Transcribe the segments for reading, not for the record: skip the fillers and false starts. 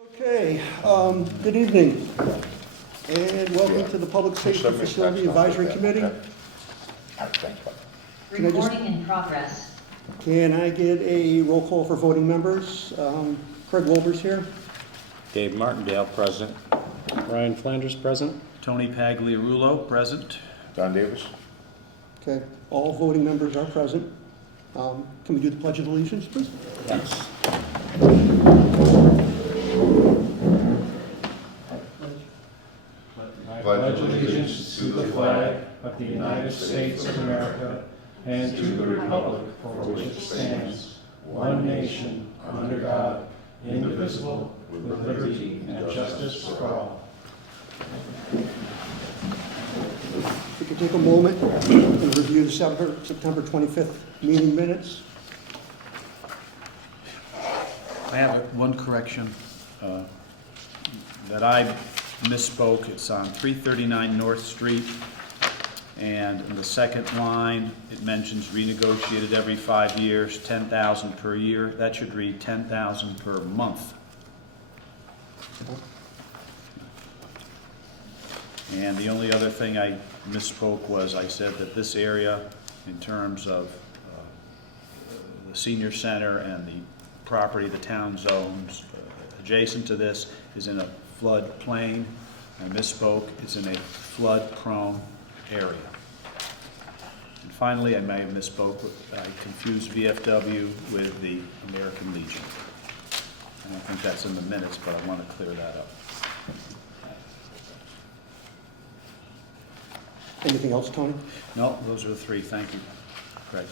Okay, good evening, and welcome to the Public Safety Facility Advisory Committee. Recording in progress. Can I get a roll call for voting members? Craig Wilbur's here. Dave Martindale, present. Ryan Flanders, present. Tony Pagliarulo, present. Don Davis. Okay, all voting members are present. Can we do the Pledge of Allegiance, please? Yes. I pledge allegiance to the flag of the United States of America and to the republic for which it stands, one nation, under God, indivisible, with liberty and justice for all. If we could take a moment and review the September 25th meeting minutes. I have one correction, that I misspoke. It's on 339 North Street, and in the second line, it mentions renegotiated every 5 years, 10,000 per year. That should read 10,000 per month. And the only other thing I misspoke was I said that this area, in terms of the senior center and the property the town zones adjacent to this, is in a flood plain. I misspoke, it's in a flood prone area. And finally, I may have misspoke, I confused VFW with the American Legion. I don't think that's in the minutes, but I want to clear that up. Anything else, Tony? No, those are the three, thank you, Craig.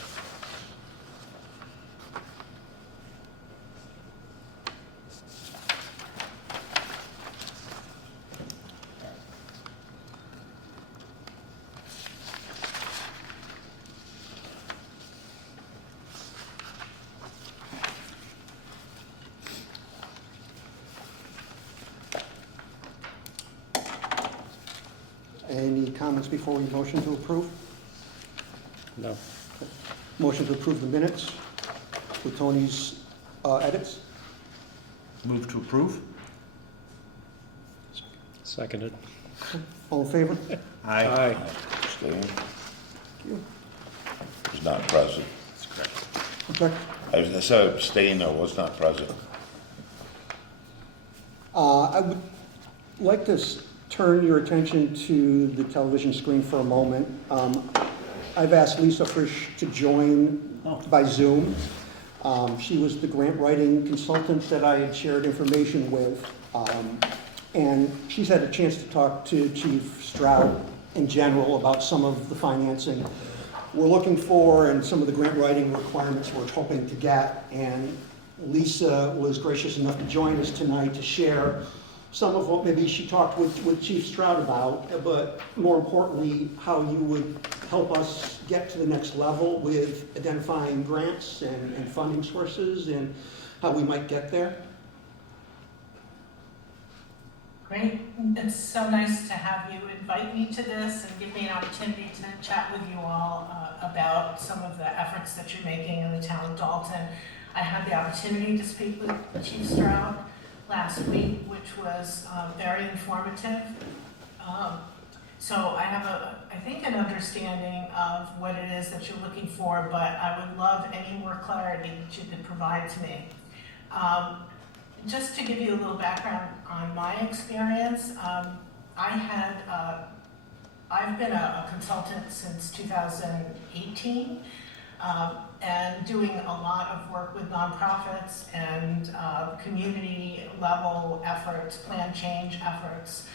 Any comments before we motion to approve? No. Motion to approve the minutes with Tony's edits. Move to approve? Seconded. All in favor? Aye. Abstain. Thank you. Was not present. That's correct. Okay. I said abstain, I was not present. I would like to turn your attention to the television screen for a moment. I've asked Lisa Frisch to join by Zoom. She was the grant writing consultant that I had shared information with. And she's had a chance to talk to Chief Stroud in general about some of the financing we're looking for and some of the grant writing requirements we're hoping to get. And Lisa was gracious enough to join us tonight to share some of what maybe she talked with Chief Stroud about, but more importantly, how you would help us get to the next level with identifying grants and funding sources and how we might get there. Great. It's so nice to have you invite me to this and give me an opportunity to chat with you all about some of the efforts that you're making in the town of Dalton. I had the opportunity to speak with Chief Stroud last week, which was very informative. So I have I think an understanding of what it is that you're looking for, but I would love any more clarity that you could provide to me. Just to give you a little background on my experience, I've been a consultant since 2018 and doing a lot of work with nonprofits and community level efforts, plan change efforts,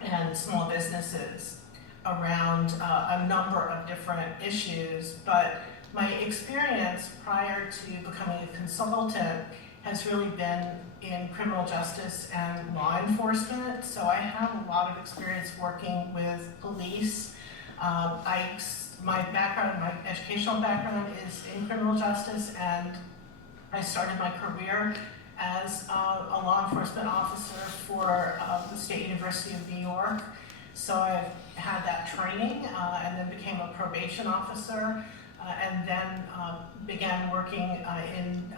and small businesses around a number of different issues. But my experience prior to becoming a consultant has really been in criminal justice and law enforcement. So I have a lot of experience working with police. My background, my educational background is in criminal justice, and I started my career as a law enforcement officer for the State University of New York. So I've had that training and then became a probation officer and then began working in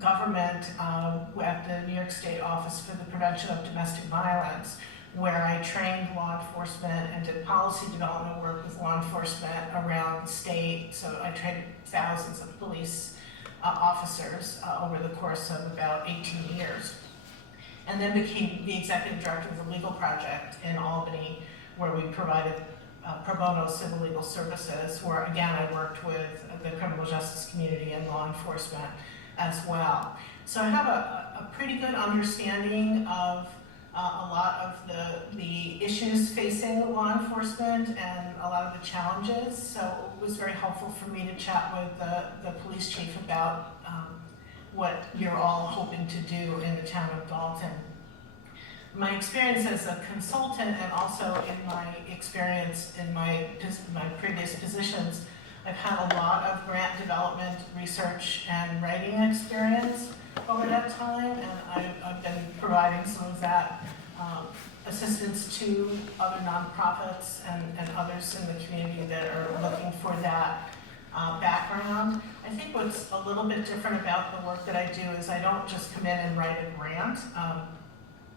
government at the New York State Office for the Prevention of Domestic Violence, where I trained law enforcement and did policy development work with law enforcement around the state. So I trained thousands of police officers over the course of about 18 years. And then became the executive director of the Legal Project in Albany, where we provided pro bono civil legal services, where again I worked with the criminal justice community and law enforcement as well. So I have a pretty good understanding of a lot of the issues facing law enforcement and a lot of the challenges. So it was very helpful for me to chat with the police chief about what you're all hoping to do in the town of Dalton. My experience as a consultant and also in my experience in my previous positions, I've had a lot of grant development, research, and writing experience over that time, and I've been providing some of that assistance to other nonprofits and others in the community that are looking for that background. I think what's a little bit different about the work that I do is I don't just come in and write a grant.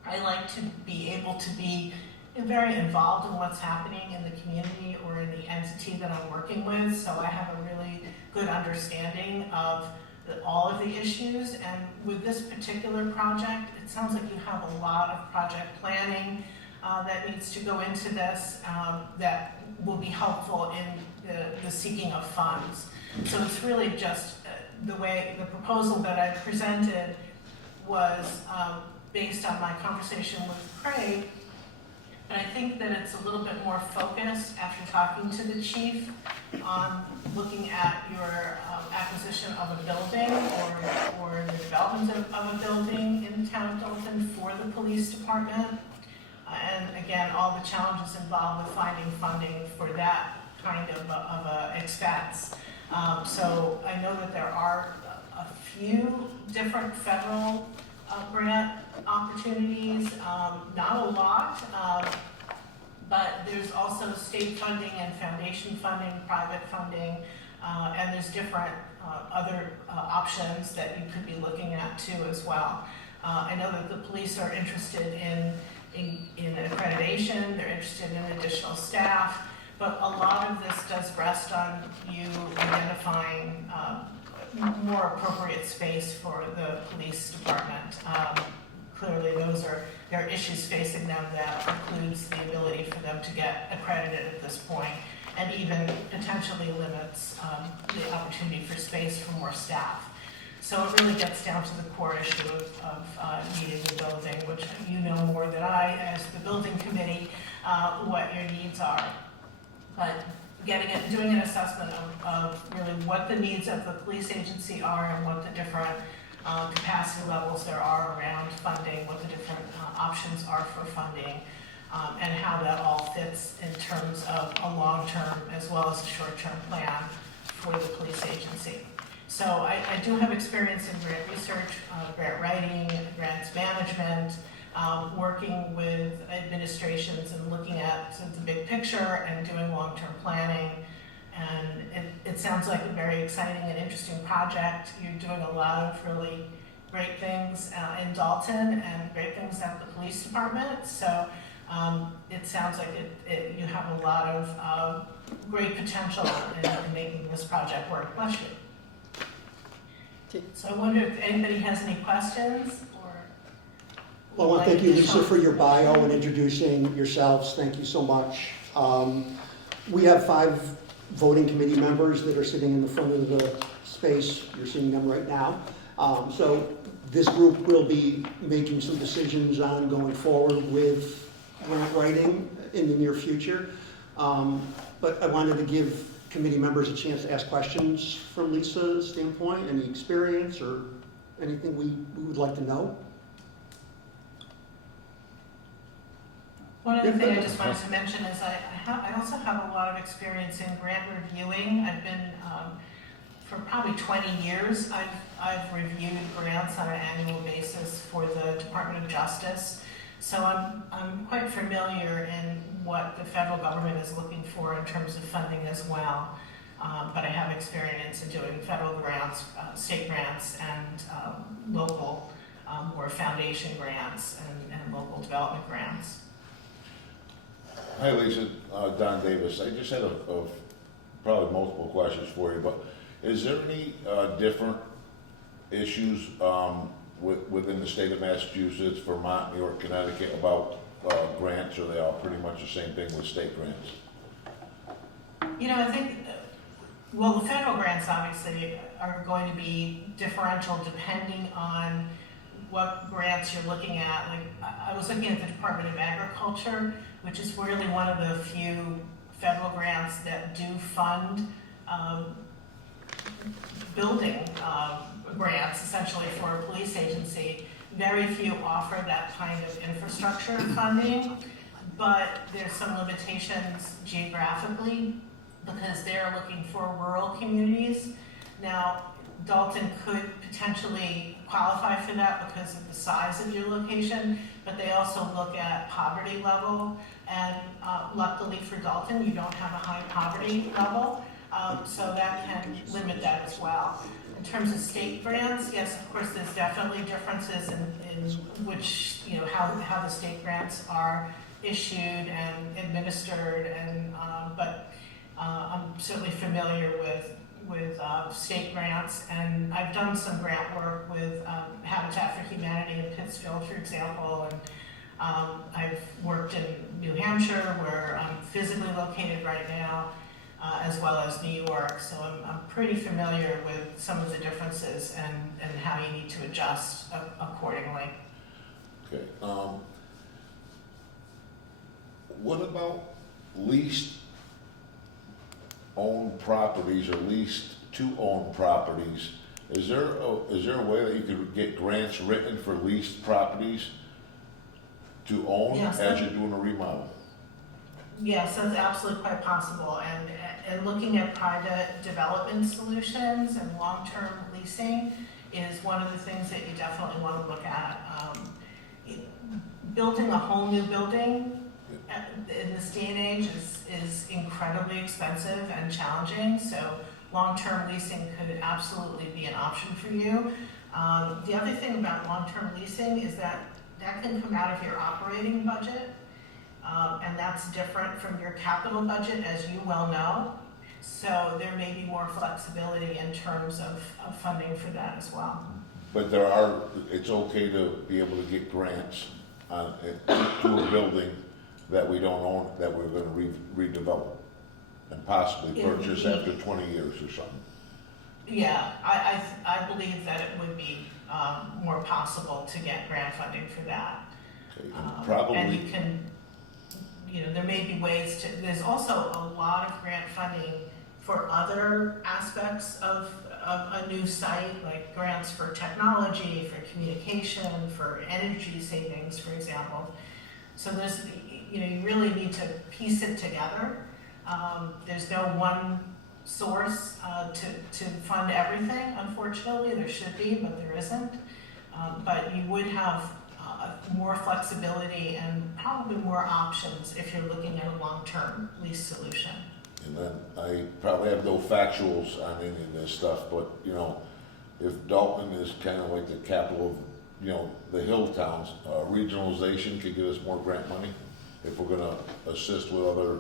I like to be able to be very involved in what's happening in the community or in the entity that I'm working with, so I have a really good understanding of all of the issues. And with this particular project, it sounds like you have a lot of project planning that needs to go into this that will be helpful in the seeking of funds. So it's really just the proposal that I presented was based on my conversation with Craig, and I think that it's a little bit more focused after talking to the chief on looking at your acquisition of a building or the development of a building in the town of Dalton for the police department. And again, all the challenges involved with finding funding for that kind of a expense. So I know that there are a few different federal grant opportunities, not a lot, but there's also state funding and foundation funding, private funding, and there's different other options that you could be looking at too as well. I know that the police are interested in accreditation, they're interested in additional staff, but a lot of this does rest on you identifying more appropriate space for the police department. Clearly there are issues facing them that precludes the ability for them to get accredited at this point, and even potentially limits the opportunity for space for more staff. So it really gets down to the core issue of needing the building, which you know more than I, as the building committee, what your needs are. But doing an assessment of really what the needs of the police agency are and what the different capacity levels there are around funding, what the different options are for funding, and how that all fits in terms of a long-term as well as a short-term plan for the police agency. So I do have experience in grant research, grant writing, grants management, working with administrations and looking at the big picture and doing long-term planning. And it sounds like a very exciting and interesting project. You're doing a lot of really great things in Dalton and great things at the police department. So it sounds like you have a lot of great potential in making this project work. Bless you. So I wonder if anybody has any questions or... Well, I want to thank you, Lisa, for your bio and introducing yourselves. Thank you so much. We have 5 voting committee members that are sitting in the front of the space. You're seeing them right now. So this group will be making some decisions on going forward with grant writing in the near future. But I wanted to give committee members a chance to ask questions from Lisa's standpoint, any experience or anything we would like to know. One other thing I just wanted to mention is I also have a lot of experience in grant reviewing. I've been, for probably 20 years, I've reviewed grants on an annual basis for the Department of Justice. So I'm quite familiar in what the federal government is looking for in terms of funding as well. but I have experience in doing federal grants, state grants, and local or foundation grants and local development grants. Hi, Lisa, Don Davis. I just had a probably multiple questions for you, but is there any different issues within the state of Massachusetts, Vermont, New York, Connecticut about grants, or are they all pretty much the same thing with state grants? You know, I think, well, the federal grants obviously are going to be differential depending on what grants you're looking at. Like, I was looking at the Department of Agriculture, which is really one of the few federal grants that do fund building grants, essentially, for a police agency. Very few offer that kind of infrastructure funding, but there's some limitations geographically because they're looking for rural communities. Now, Dalton could potentially qualify for that because of the size of your location, but they also look at poverty level, and luckily for Dalton, you don't have a high poverty level, so that can limit that as well. In terms of state grants, yes, of course, there's definitely differences in which, you know, how the state grants are issued and administered, and but I'm certainly familiar with state grants, and I've done some grant work with Habitat for Humanity in Pittsfield, for example, and I've worked in New Hampshire, where I'm physically located right now, as well as New York, so I'm pretty familiar with some of the differences and how you need to adjust accordingly. Okay. What about leased owned properties or leased to own properties? Is there a way that you could get grants written for leased properties to own? Yes. As you're doing a remodel? Yes, that's absolutely quite possible, and looking at private development solutions and long-term leasing is one of the things that you definitely want to look at. Building a whole new building in this day and age is incredibly expensive and challenging, so long-term leasing could absolutely be an option for you. The other thing about long-term leasing is that can come out of your operating budget, and that's different from your capital budget, as you well know. So there may be more flexibility in terms of funding for that as well. But it's okay to be able to get grants to a building that we don't own, that we're gonna redevelop and possibly purchase after 20 years or something. Yeah, I believe that it would be more possible to get grant funding for that. Okay, and probably. And you can, you know, there may be ways to, there's also a lot of grant funding for other aspects of a new site, like grants for technology, for communication, for energy savings, for example. So there's, you know, you really need to piece it together. There's no one source to fund everything, unfortunately. There should be, but there isn't. But you would have more flexibility and probably more options if you're looking at a long-term lease solution. And then I probably have no factuals on any of this stuff, but, you know, if Dalton is kind of like the capital of, you know, the hill towns, regionalization could give us more grant money if we're gonna assist with other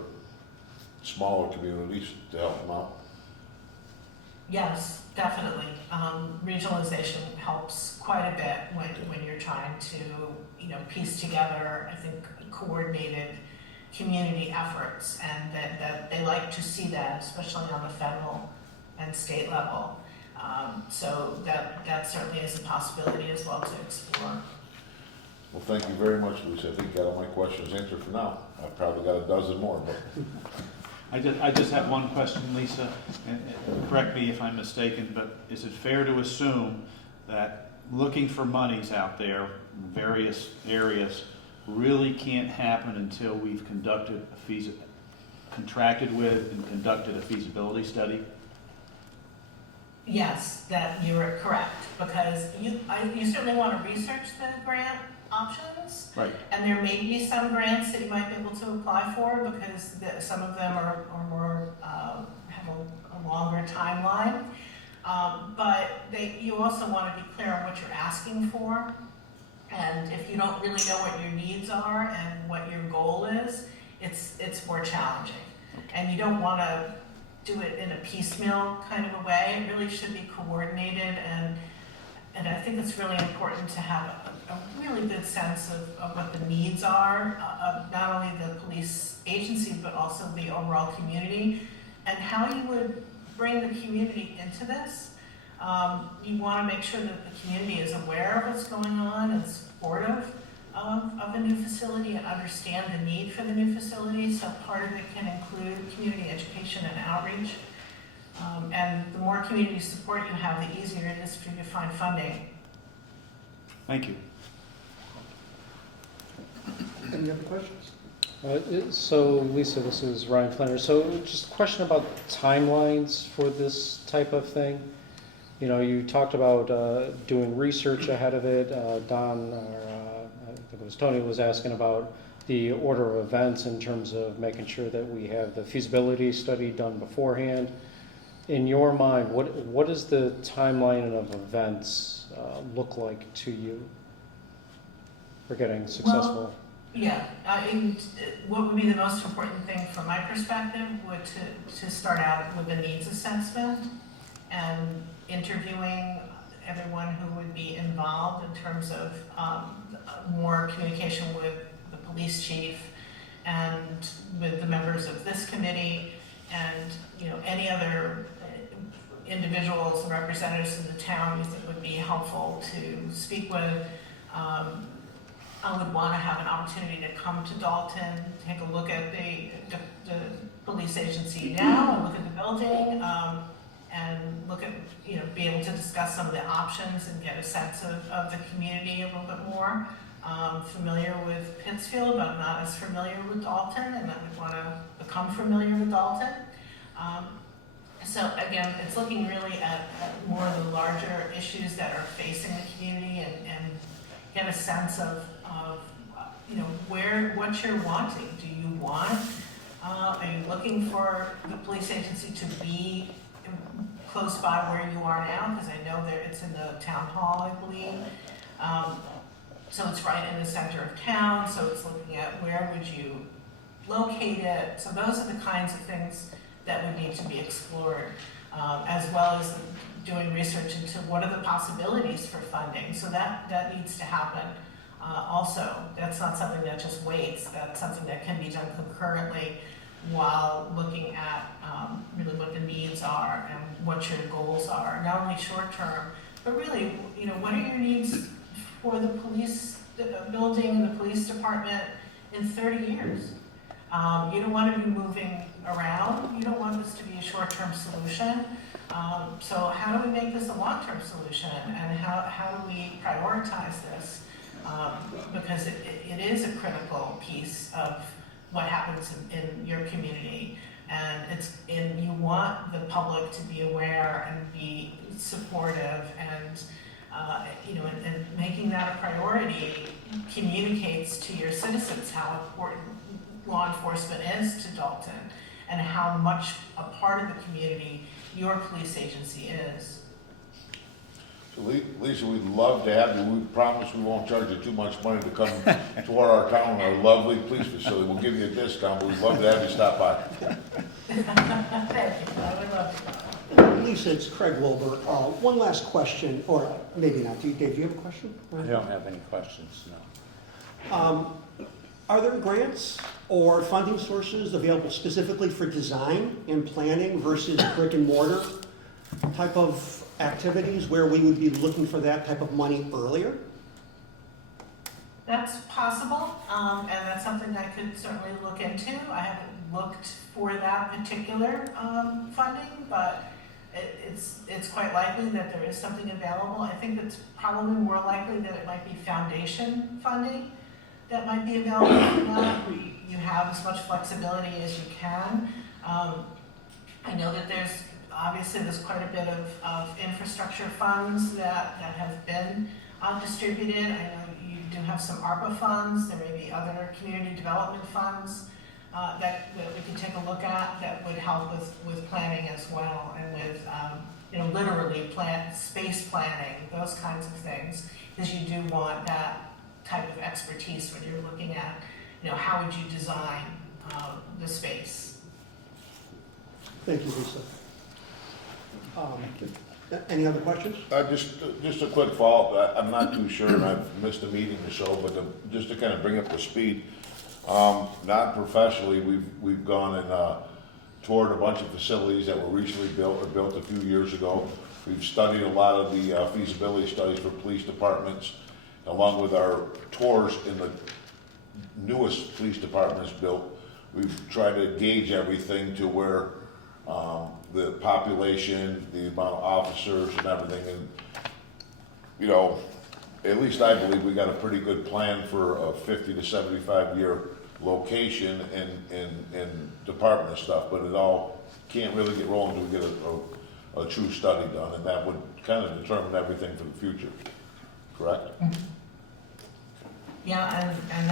smaller communities to help them out. Yes, definitely. Regionalization helps quite a bit when you're trying to, you know, piece together, I think, coordinated community efforts, and that they like to see that, especially on the federal and state level. So that certainly is a possibility as well to explore. Well, thank you very much, Lisa. I think got all my questions answered for now. I've probably got a dozen more, but. I just have one question, Lisa, and correct me if I'm mistaken, but is it fair to assume that looking for monies out there in various areas really can't happen until we've contracted with and conducted a feasibility study? Yes, that you're correct, because you certainly want to research the grant options. Right. And there may be some grants that you might be able to apply for, because some of them are more, have a long longer timeline. But you also want to be clear on what you're asking for. And if you don't really know what your needs are and what your goal is, it's more challenging. And you don't want to do it in a piecemeal kind of a way. It really should be coordinated, and I think it's really important to have a really good sense of what the needs are of not only the police agency, but also the overall community, and how you would bring the community into this. You want to make sure that the community is aware of what's going on and supportive of the new facility and understand the need for the new facility. So part of it can include community education and outreach. And the more community support you have, the easier it is for you to find funding. Thank you. Any other questions? So Lisa, this is Ryan Flanner. So just a question about timelines for this type of thing. You know, you talked about doing research ahead of it. Don, or I think it was Tony, was asking about the order of events in terms of making sure that we have the feasibility study done beforehand. In your mind, what does the timeline of events look like to you for getting successful? Well, yeah, what would be the most important thing from my perspective would to start out with a needs assessment and interviewing everyone who would be involved in terms of more communication with the police chief and with the members of this committee and any other individuals and representatives in the town you think would be helpful to speak with. I would want to have an opportunity to come to Dalton, take a look at the police agency now, and look at the building, and look at, be able to discuss some of the options and get a sense of the community a little bit more. Familiar with Pittsfield, but I'm not as familiar with Dalton, and I would want to become familiar with Dalton. So again, it's looking really at more of the larger issues that are facing the community and get a sense of what you're wanting. Do you want, are you looking for the police agency to be close by where you are now? Because I know that it's in the town hall, I believe. So it's right in the center of town, so it's looking at where would you locate it. So those are the kinds of things that would need to be explored, as well as doing research into what are the possibilities for funding. So that needs to happen. Also, that's not something that just waits. That's something that can be done concurrently while looking at really what the needs are and what your goals are, not only short term, but really, what are your needs for the police building and the police department in 30 years? You don't want to be moving around. You don't want this to be a short-term solution. So how do we make this a long-term solution? And how do we prioritize this? Because it is a critical piece of what happens in your community. And you want the public to be aware and be supportive and making that a priority communicates to your citizens how important law enforcement is to Dalton and how much a part of the community your police agency is. So Lisa, we'd love to have you. We promise we won't charge you too much money to come tour our town, our lovely police facility. We'll give you a discount, but we'd love to have you stop by. Thank you, I would love to. Lisa, it's Craig Wilbur. One last question, or maybe not. Dave, do you have a question? I don't have any questions, no. Are there grants or funding sources available specifically for design and planning versus brick and mortar type of activities where we would be looking for that type of money earlier? That's possible, and that's something I could certainly look into. I haven't looked for that particular funding, but it's quite likely that there is something available. I think it's probably more likely that it might be foundation funding that might be available for that. You have as much flexibility as you can. I know that there's quite a bit of infrastructure funds that have been distributed. I know you do have some ARPA funds. There may be other community development funds that we could take a look at that would help with planning as well, and with, literally space planning, those kinds of things, because you do want that type of expertise when you're looking at, how would you design the space. Thank you, Lisa. Any other questions? Just a quick follow-up. I'm not too sure, and I've missed a meeting or so, but just to kind of bring up the speed, not professionally, we've gone and toured a bunch of facilities that were recently built or built a few years ago. We've studied a lot of the feasibility studies for police departments, along with our tours in the newest police departments built. We've tried to gauge everything to where the population, the amount of officers and everything, and at least I believe we got a pretty good plan for a 50 to 75 year location and department stuff, but it all can't really get rolling until we get a true study done, and that would kind of determine everything for the future, correct? Yeah, and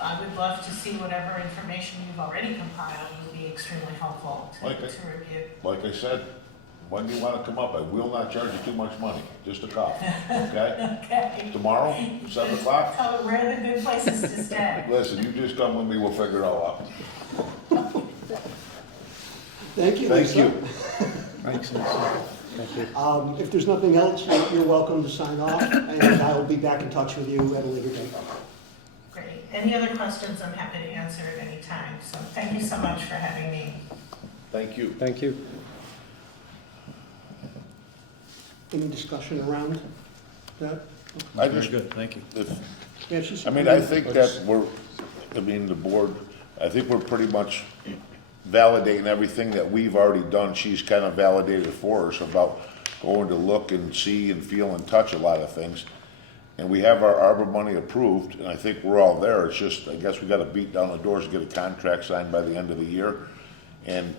I would love to see whatever information you've already compiled. Would be extremely helpful to review. Like I said, when do you want to come up? I will not charge you too much money, just a coffee, okay? Okay. Tomorrow, 7 o'clock? Tell me where are the good places to stay. Listen, you just come with me, we'll figure it all out. Thank you, Thank Lisa. you. Thanks, Lisa. Thank you. If there's nothing else, you're welcome to sign off, and I will be back in touch with you at a later date. Great. Any other questions, I'm happy to answer at any time. So thank you so much for having me. Thank you. Thank you. Any discussion around that? I Very just, good, thank you. Yeah, she's. I think that the board, I think we're pretty much validating everything that we've already done. She's kind of validated for us about going to look and see and feel and touch a lot of things. And we have our arbor money approved, and I think we're all there. It's just, I guess we gotta beat down the doors and get a contract signed by the end of the year. And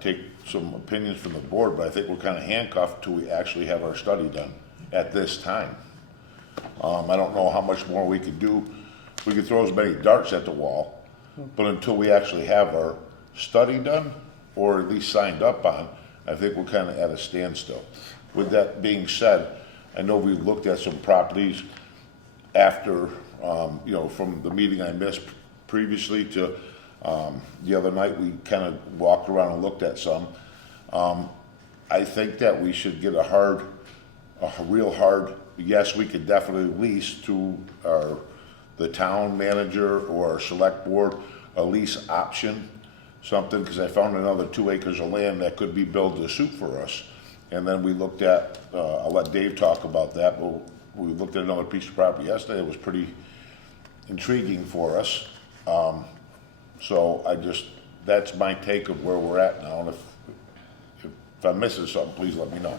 take some opinions from the board, but I think we're kind of handcuffed till we actually have our study done at this time. I don't know how much more we could do. We could throw as many darts at the wall, but until we actually have our study done, or at least signed up on, I think we're kind of at a standstill. With that being said, I know we looked at some properties after, from the meeting I missed previously to the other night, we kind of walked around and looked at some. I think that we should get a real hard, yes, we could definitely lease to the town manager or our select board, a lease option, something, because I found another 2 acres of land that could be built to suit for us. And then we looked at, I'll let Dave talk about that, but we looked at another piece of property yesterday. It was pretty intriguing for us. So that's my take of where we're at now, and if I'm missing something, please let me know.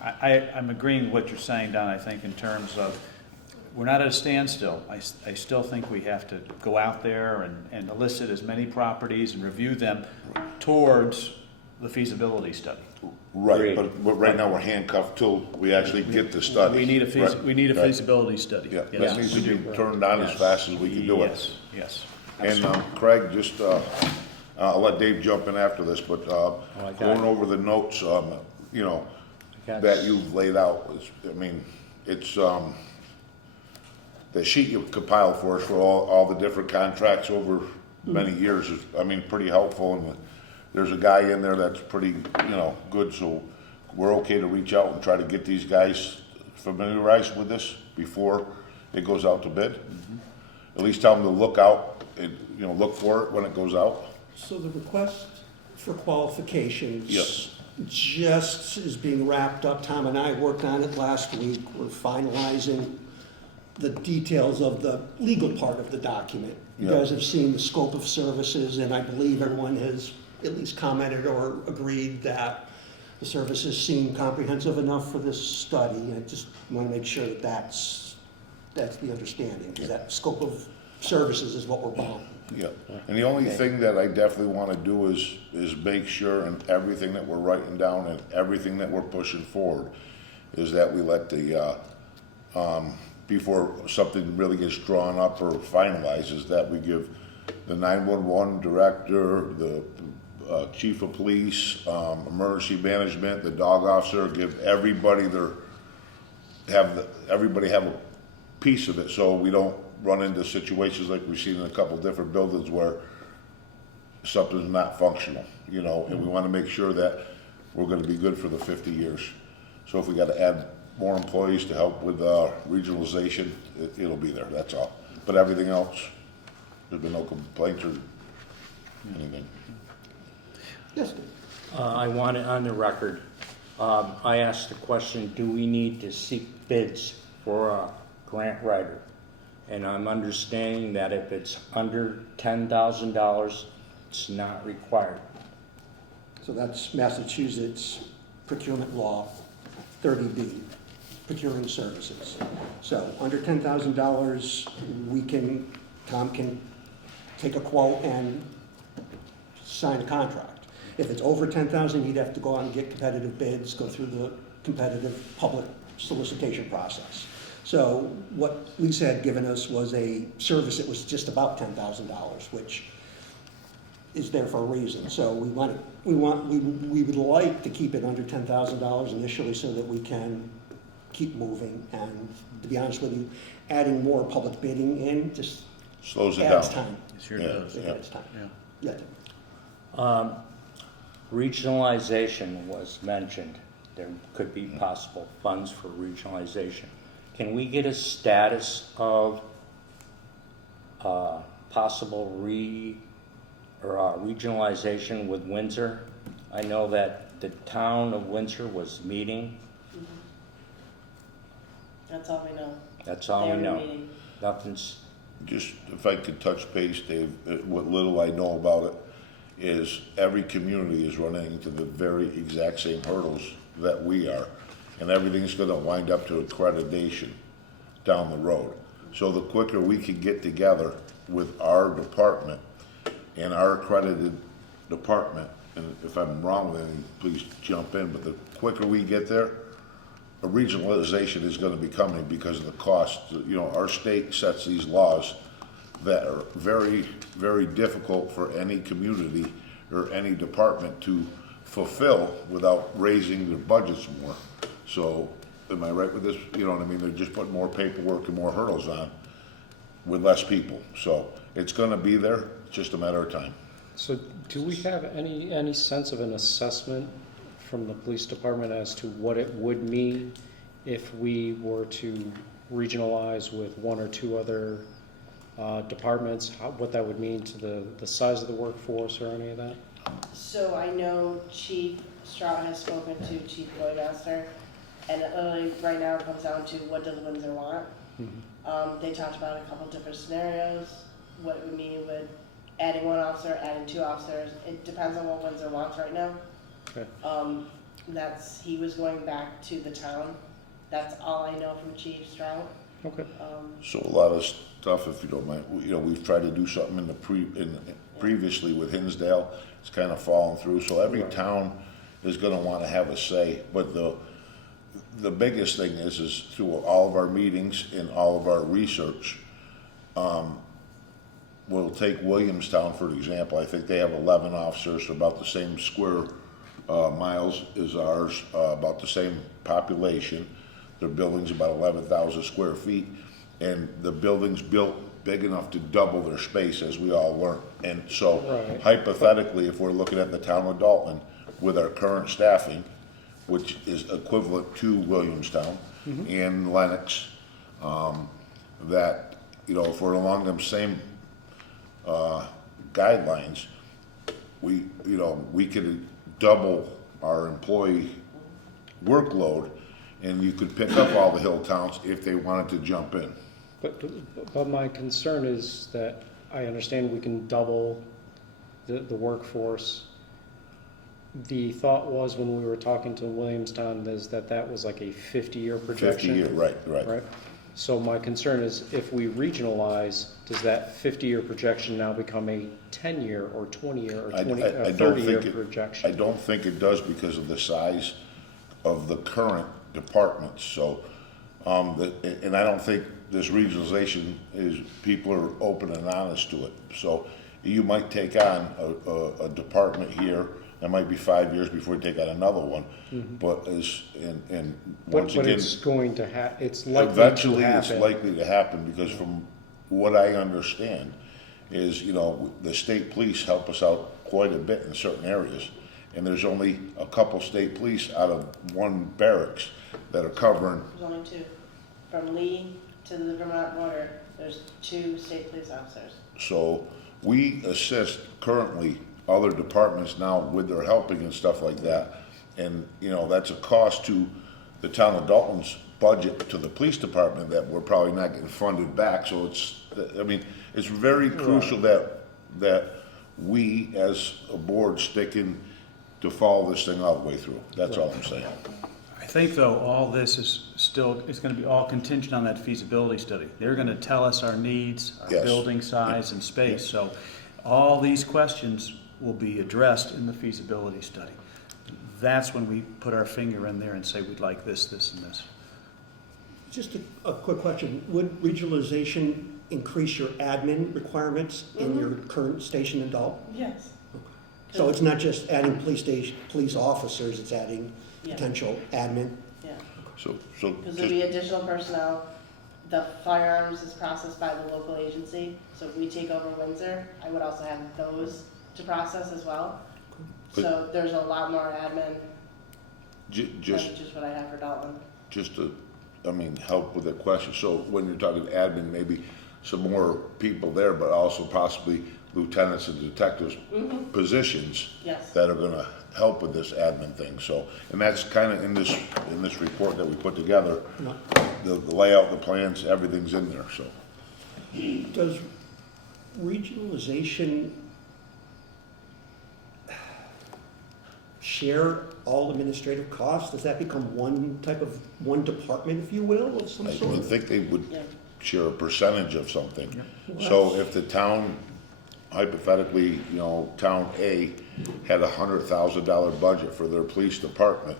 I'm agreeing with what you're saying, Don, I think in terms of, we're not at a standstill. I still think we have to go out there and elicit as many properties and review them towards the feasibility study. Right, but right now we're handcuffed till we actually get the study. We need a Right. feasibility study. Yeah, Yes, that needs we to be do. turned on as Yes. fast as we can do it. Yes, yes. And Craig, just, I'll let Dave jump in after this, but going over the notes, that you've laid out, it's, the sheet you compiled for us for all the different contracts over many years is, pretty helpful, and there's a guy in there that's pretty, good, so we're okay to reach out and try to get these guys familiarized with this before it goes out to bid. At least tell them to look out, look for it when it goes out. So the request for qualifications. Yes. Just is being wrapped up. Tom and I worked on it last week. We're finalizing the details of the legal part of the document. You Yeah. guys have seen the scope of services, and I believe everyone has at least commented or agreed that the services seem comprehensive enough for this study. I just want to make sure that that's the understanding, because that scope of services is what we're bound. Yeah, and the only thing that I definitely want to do is make sure, and everything that we're writing down and everything that we're pushing forward, is that we let the, before something really gets drawn up or finalized, is that we give the 911 director, the chief of police, emergency management, the dog officer, give everybody everybody have a piece of it, so we don't run into situations like we've seen in a couple different buildings where something's not functional, you know, and we want to make sure that we're going to be good for the 50 years. So if we got to add more employees to help with regionalization, it'll be there, that's all. But everything else, there's been no complaints or anything. Yes, Dave. I want it on the record. I asked the question, do we need to seek bids for a grant writer? And I'm understanding that if it's under $10,000, it's not required. So that's Massachusetts procurement law 30B, procuring services. So under $10,000, Tom can take a quote and sign a contract. If it's over $10,000, he'd have to go out and get competitive bids, go through the competitive public solicitation process. So what Lisa had given us was a service that was just about $10,000, which is there for a reason. So we would like to keep it under $10,000 initially so that we can keep moving. And to be honest with you, adding more public bidding in just Slows it adds down. time. It sure Yeah. does. It adds time. Yeah. Yeah. Regionalization was mentioned. There could be possible funds for regionalization. Can we get a status of possible regionalization with Windsor? I know that the town of Windsor was meeting. That's all we know. That's all we They're know. meeting. Nothing's, Just if I could touch base, Dave, what little I know about it is every community is running into the very exact same hurdles that we are. And everything's gonna wind up to accreditation down the road. So the quicker we can get together with our department and our accredited department, and if I'm wrong with anything, please jump in, but the quicker we get there, a regionalization is gonna be coming because of the cost. You know, our state sets these laws that are very, very difficult for any community or any department to fulfill without raising their budgets more. So, am I right with this? You know what I mean? They're just putting more paperwork and more hurdles on with less people. So, it's gonna be there, it's just a matter of time. So do we have any sense of an assessment from the police department as to what it would mean if we were to regionalize with one or two other departments, what that would mean to the size of the workforce or any of that? So I know Chief Stroud has spoken to Chief Boydmaster, and it literally right now it comes down to what does Windsor want. They talked about a couple different scenarios, what it would mean with adding one officer, adding two officers. It depends on what Windsor wants right now. Okay. He was going back to the town. That's all I know from Chief Stroud. Okay. So a lot of stuff, if you don't mind, you know, we've tried to do something previously with Hinsdale, it's kind of fallen through, so every town is gonna wanna have a say, but the biggest thing is through all of our meetings and all of our research, we'll take Williamstown for example. I think they have 11 officers, about the same square miles as ours, about the same population. Their building's about 11,000 square feet, and the building's built big enough to double their space, as we all learned. And so Right. hypothetically, if we're looking at the town of Dalton with our current staffing, which is equivalent to Williamstown and Lennox, that, you know, if we're along them same guidelines, we could double our employee workload, and you could pick up all the hill towns if they wanted to jump in. But my concern is that I understand we can double the workforce. The thought was when we were talking to Williamstown is that was like a 50-year projection. 50 year, right. Right. So my concern is if we regionalize, does that 50-year projection now become a 10-year or 20-year or I don't 30-year think projection? I don't think it does because of the size of the current departments, so, and I don't think this regionalization is, people are open and honest to it. So you might take on a department here, it might be 5 years before you take on another one, but once But again, it's going to it's likely to eventually it's happen. likely to happen, because from what I understand is, the state police help us out quite a bit in certain areas. And there's only a couple state police out of one barracks that are covering. There's only two. From Lee to the Vermont border, there's 2 state police officers. So we assist currently other departments now with their helping and stuff like that. And, that's a cost to the town of Dalton's budget to the police department that we're probably not getting funded back. So it's very crucial that we as a board stick in to follow this thing all the way through. That's all I'm saying. I think, though, all this is still, it's gonna be all contingent on that feasibility study. They're gonna tell us our needs, our Yes. building size and space, so all these questions will be addressed in the feasibility study. That's when we put our finger in there and say, we'd like this, this, and this. Just a quick question. Would regionalization increase your admin requirements in your current station in Dalton? Yes. So it's not just adding police officers, it's adding Yeah. potential admin? Yeah. So Because there'll be additional personnel. The firearms is processed by the local agency, so if we take over Windsor, I would also have those to process as well. But- So there's a lot more admin than just just what I have for Dalton. just to, help with the question. So when you're talking admin, maybe some more people there, but also possibly lieutenants and detectives positions Yes. that are gonna help with this admin thing. So, and that's kind of in this report that we put together, the layout, the plans, everything's in there, so. Does regionalization share all administrative costs? Does that become one department, if you will, of some I sort? would think they would Yeah. share a percentage of something. Yeah. So if the town, hypothetically, town A had $100,000 budget for their police department,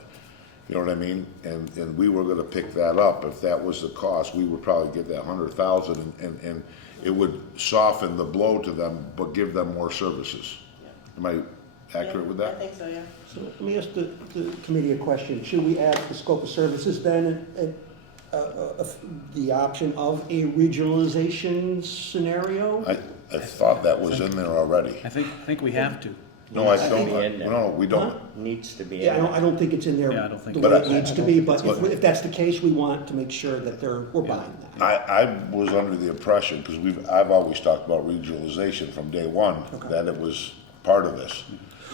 you know what I mean? And we were gonna pick that up, if that was the cost, we would probably get that 100,000 and it would soften the blow to them, but give them more services. Am I accurate with I that? think so, yeah. So let me ask the committee a question. Should we add the scope of services then, the option of a regionalization scenario? I thought that was in there already. I think we have to. No, I Needs to don't, be in there. no, we don't. Needs to be in Yeah, there. I don't think it's in there Yeah, I don't think the so. way it But I- needs to be, but but- if that's the case, we want to make sure that we're buying that. I was under the impression, because I've always talked about regionalization from day one, Okay. that it was part of this.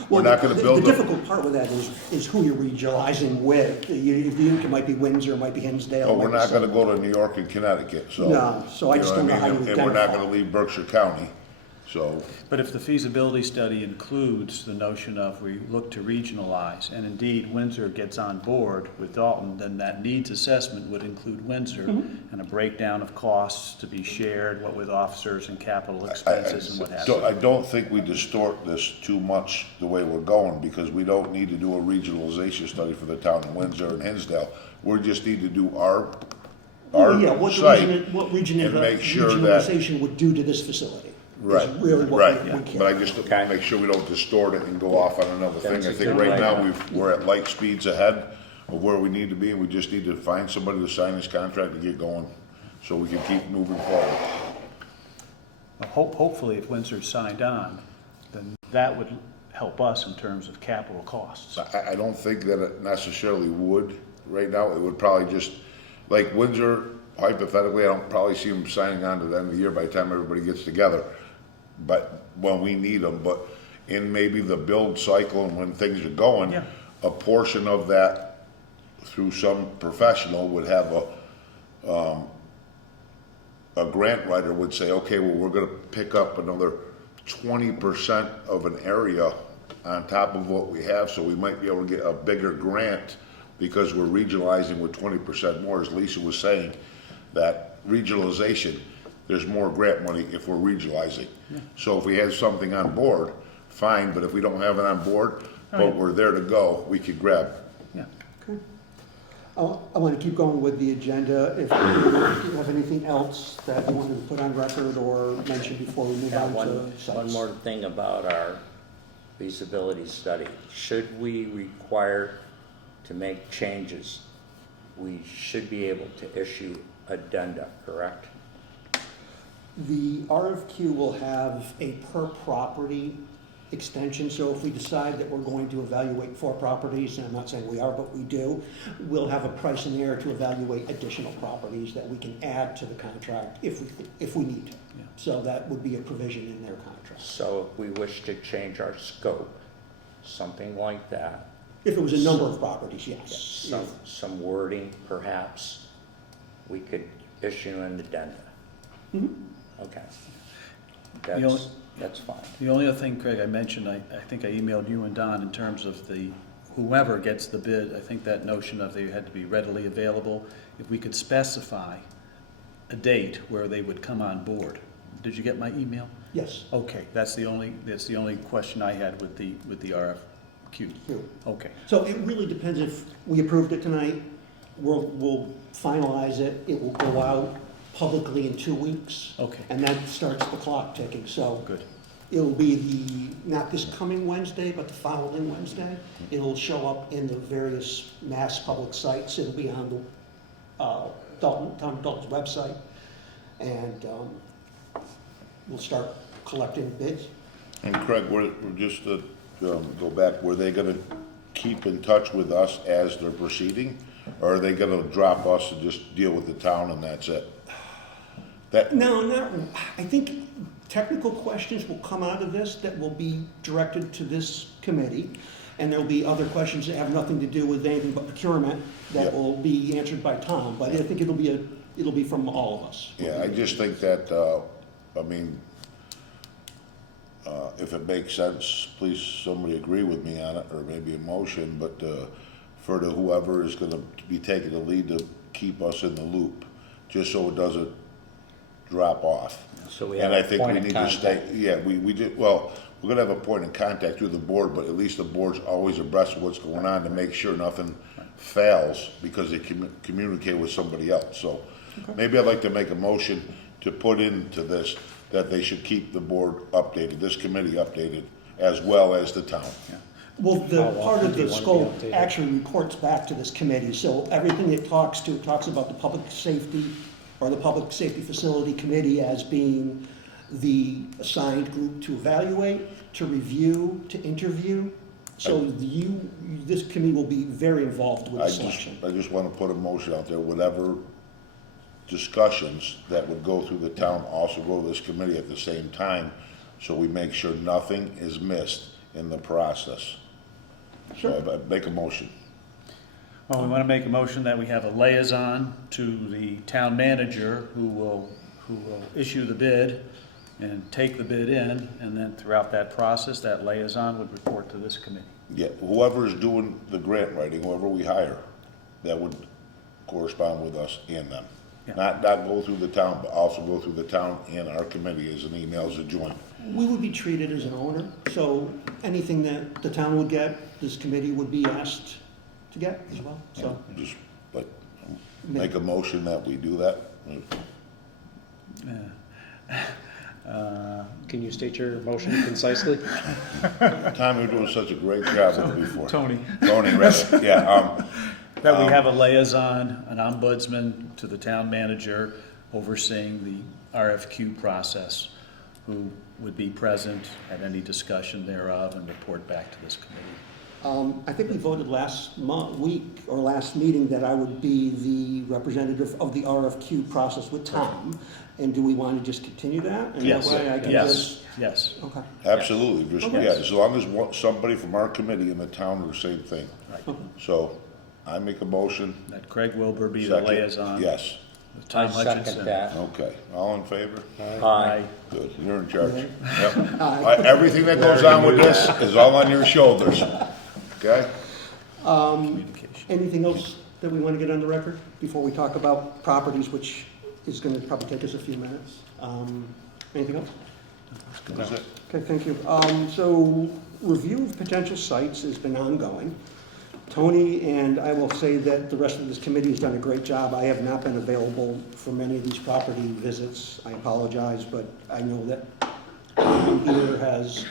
We're Well, not gonna build the a, difficult part with that is who you're regionalizing with. It might be Windsor, it might be Hinsdale. but it we're might not be gonna go to New York and Connecticut, so. No, so I just what don't know how you mean? And we're not identify. gonna leave Berkshire County, so. But if the feasibility study includes the notion of we look to regionalize, and indeed Windsor gets on board with Dalton, then that needs assessment would include Windsor, and a breakdown of costs to be shared, what with officers and capital expenses and what have you. I don't think we distort this too much the way we're going, because we don't need to do a regionalization study for the town of Windsor and Hinsdale. We just need to do our Yeah, what site regionalization and make sure that. would do to this facility. Right, Is really what right, we care. but I just Okay. make sure we don't distort it and go off on another thing. That's I a think good right now idea. we're at light speeds ahead of where we need to be, and we just need to find somebody to sign this contract and get going, so we can keep moving forward. Hopefully, if Windsor's signed on, then that would help us in terms of capital costs. I don't think that it necessarily would right now. It would probably just, like Windsor, hypothetically, I don't probably see them signing on to the end of the year by the time everybody gets together. But when we need them, but in maybe the build cycle and when things are going, Yeah. a portion of that through some professional would have a grant writer would say, okay, well, we're gonna pick up another 20% of an area on top of what we have, so we might be able to get a bigger grant because we're regionalizing with 20% more, as Lisa was saying, that regionalization, there's more grant money if we're regionalizing. So if we had something on board, fine, but if we don't have it on board, but we're there to go, we could grab. Yeah. I want to keep going with the agenda. If you have anything else that you wanted to put on record or mention before we move Yeah, on to one sites. more thing about our feasibility study. Should we require to make changes, we should be able to issue addenda, correct? The RFQ will have a per property extension, so if we decide that we're going to evaluate 4 properties, and I'm not saying we are, but we do, we'll have a price in there to evaluate additional properties that we can add to the contract if we need to. Yeah. So that would be a provision in their contract. So if we wish to change our scope, something like that, If it was a number of properties, yes. some wording perhaps, we could issue an addenda. Mhm. Okay. The only- That's fine. The only other thing, Craig, I mentioned, I think I emailed you and Don in terms of whoever gets the bid, I think that notion of they had to be readily available, if we could specify a date where they would come on board. Did you get my email? Yes. Okay, that's the only question I had with the RFQ. Here. Okay, So it really depends if we approved it tonight, we'll finalize it, it will go out publicly in 2 weeks. okay, And that starts the clock ticking, so good. it'll be not this coming Wednesday, but the following Wednesday. It'll show up in the various mass public sites, it'll be on the Dalton's website, and we'll start collecting bids. And Craig, we're just to go back, were they gonna keep in touch with us as they're proceeding? Or are they gonna drop us and just deal with the town and that's it? No, I think technical questions will come out of this that will be directed to this committee, and there'll be other questions that have nothing to do with anything but procurement that Yeah. will be answered by Tom, but I think it'll be from all of us. Yeah, I just think that, if it makes sense, please somebody agree with me on it, or maybe a motion, but for whoever is gonna be taking the lead to keep us in the loop, just so it doesn't drop off. So we have And I a think point we of need to stay, contact. yeah, we did, well, we're gonna have a point of contact through the board, but at least the board's always abreast of what's going on to make sure nothing fails because they communicate with somebody else. So maybe I'd like to make a motion to put into this that they should keep the board updated, this committee updated, as well as the town. Well, the How part often of do you the want to be scope updated? actually reports back to this committee, so everything it talks about the public safety or the public safety facility committee as being the assigned group to evaluate, to review, to interview. So this committee will be very involved with the selection. I just wanna put a motion out there, whatever discussions that would go through the town also go to this committee at the same time, so we make sure nothing is missed in the process. So I make a motion. Well, we want to make a motion that we have a liaison to the town manager who will issue the bid and take the bid in, and then throughout that process, that liaison would report to this committee. Yeah, whoever is doing the grant writing, whoever we hire, that would correspond with us and them. Yeah. Not go through the town, but also go through the town and our committee as an email as a joint. We would be treated as an owner, so anything that the town would get, this committee would be asked to get as well, so. Just, like, make a motion that we do that. Can you state your motion concisely? Tom, you're doing such a great job with it before. Tony. Tony, rather, yeah, That we have a liaison, an ombudsman to the town manager overseeing the RFQ process, who would be present at any discussion thereof and report back to this committee. I think we voted last week or last meeting that I would be the representative of the RFQ process with Tom. And do we want to just continue that? And Yes, that way I can yes, yes. Okay. absolutely, just, Okay. yeah, as long as somebody from our committee and the town are the same thing. Right. So, I make a motion. That Craig Wilbur be the Second. liaison. Yes, With I Tom second Hutchinson. that. okay, all in favor? Aye. Good, you're in charge. Okay. Yep. Aye. Everything that goes on with this is all on your shoulders, okay? Communication. Anything else that we want to get on the record before we talk about properties, which is going to probably take us a few minutes? Anything else? That's it. Okay, thank you. So review of potential sites has been ongoing. Tony, and I will say that the rest of this committee has done a great job. I have not been available for many of these property visits. I apologize, but I know that everyone here has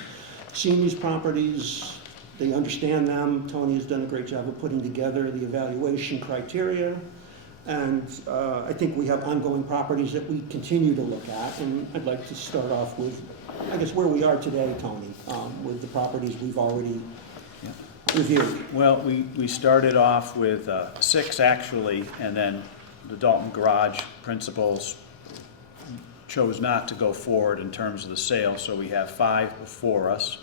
seen these properties. They understand them. Tony has done a great job of putting together the evaluation criteria. And I think we have ongoing properties that we continue to look at. And I'd like to start off with, I guess, where we are today, Tony, with the properties we've already reviewed. Well, we started off with 6 actually, and then the Dalton Garage principals chose not to go forward in terms of the sale, so we have 5 before us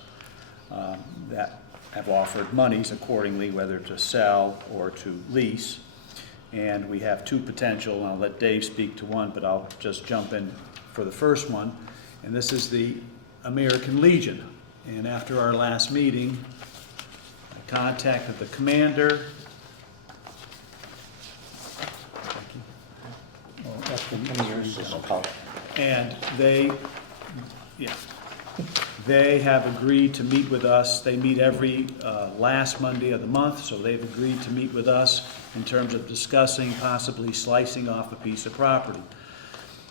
that have offered monies accordingly, whether to sell or to lease. And we have 2 potential, and I'll let Dave speak to one, but I'll just jump in for the first one. And this is the American Legion. And after our last meeting, I contacted the commander. And they have agreed to meet with us. They meet every last Monday of the month, so they've agreed to meet with us in terms of discussing possibly slicing off a piece of property.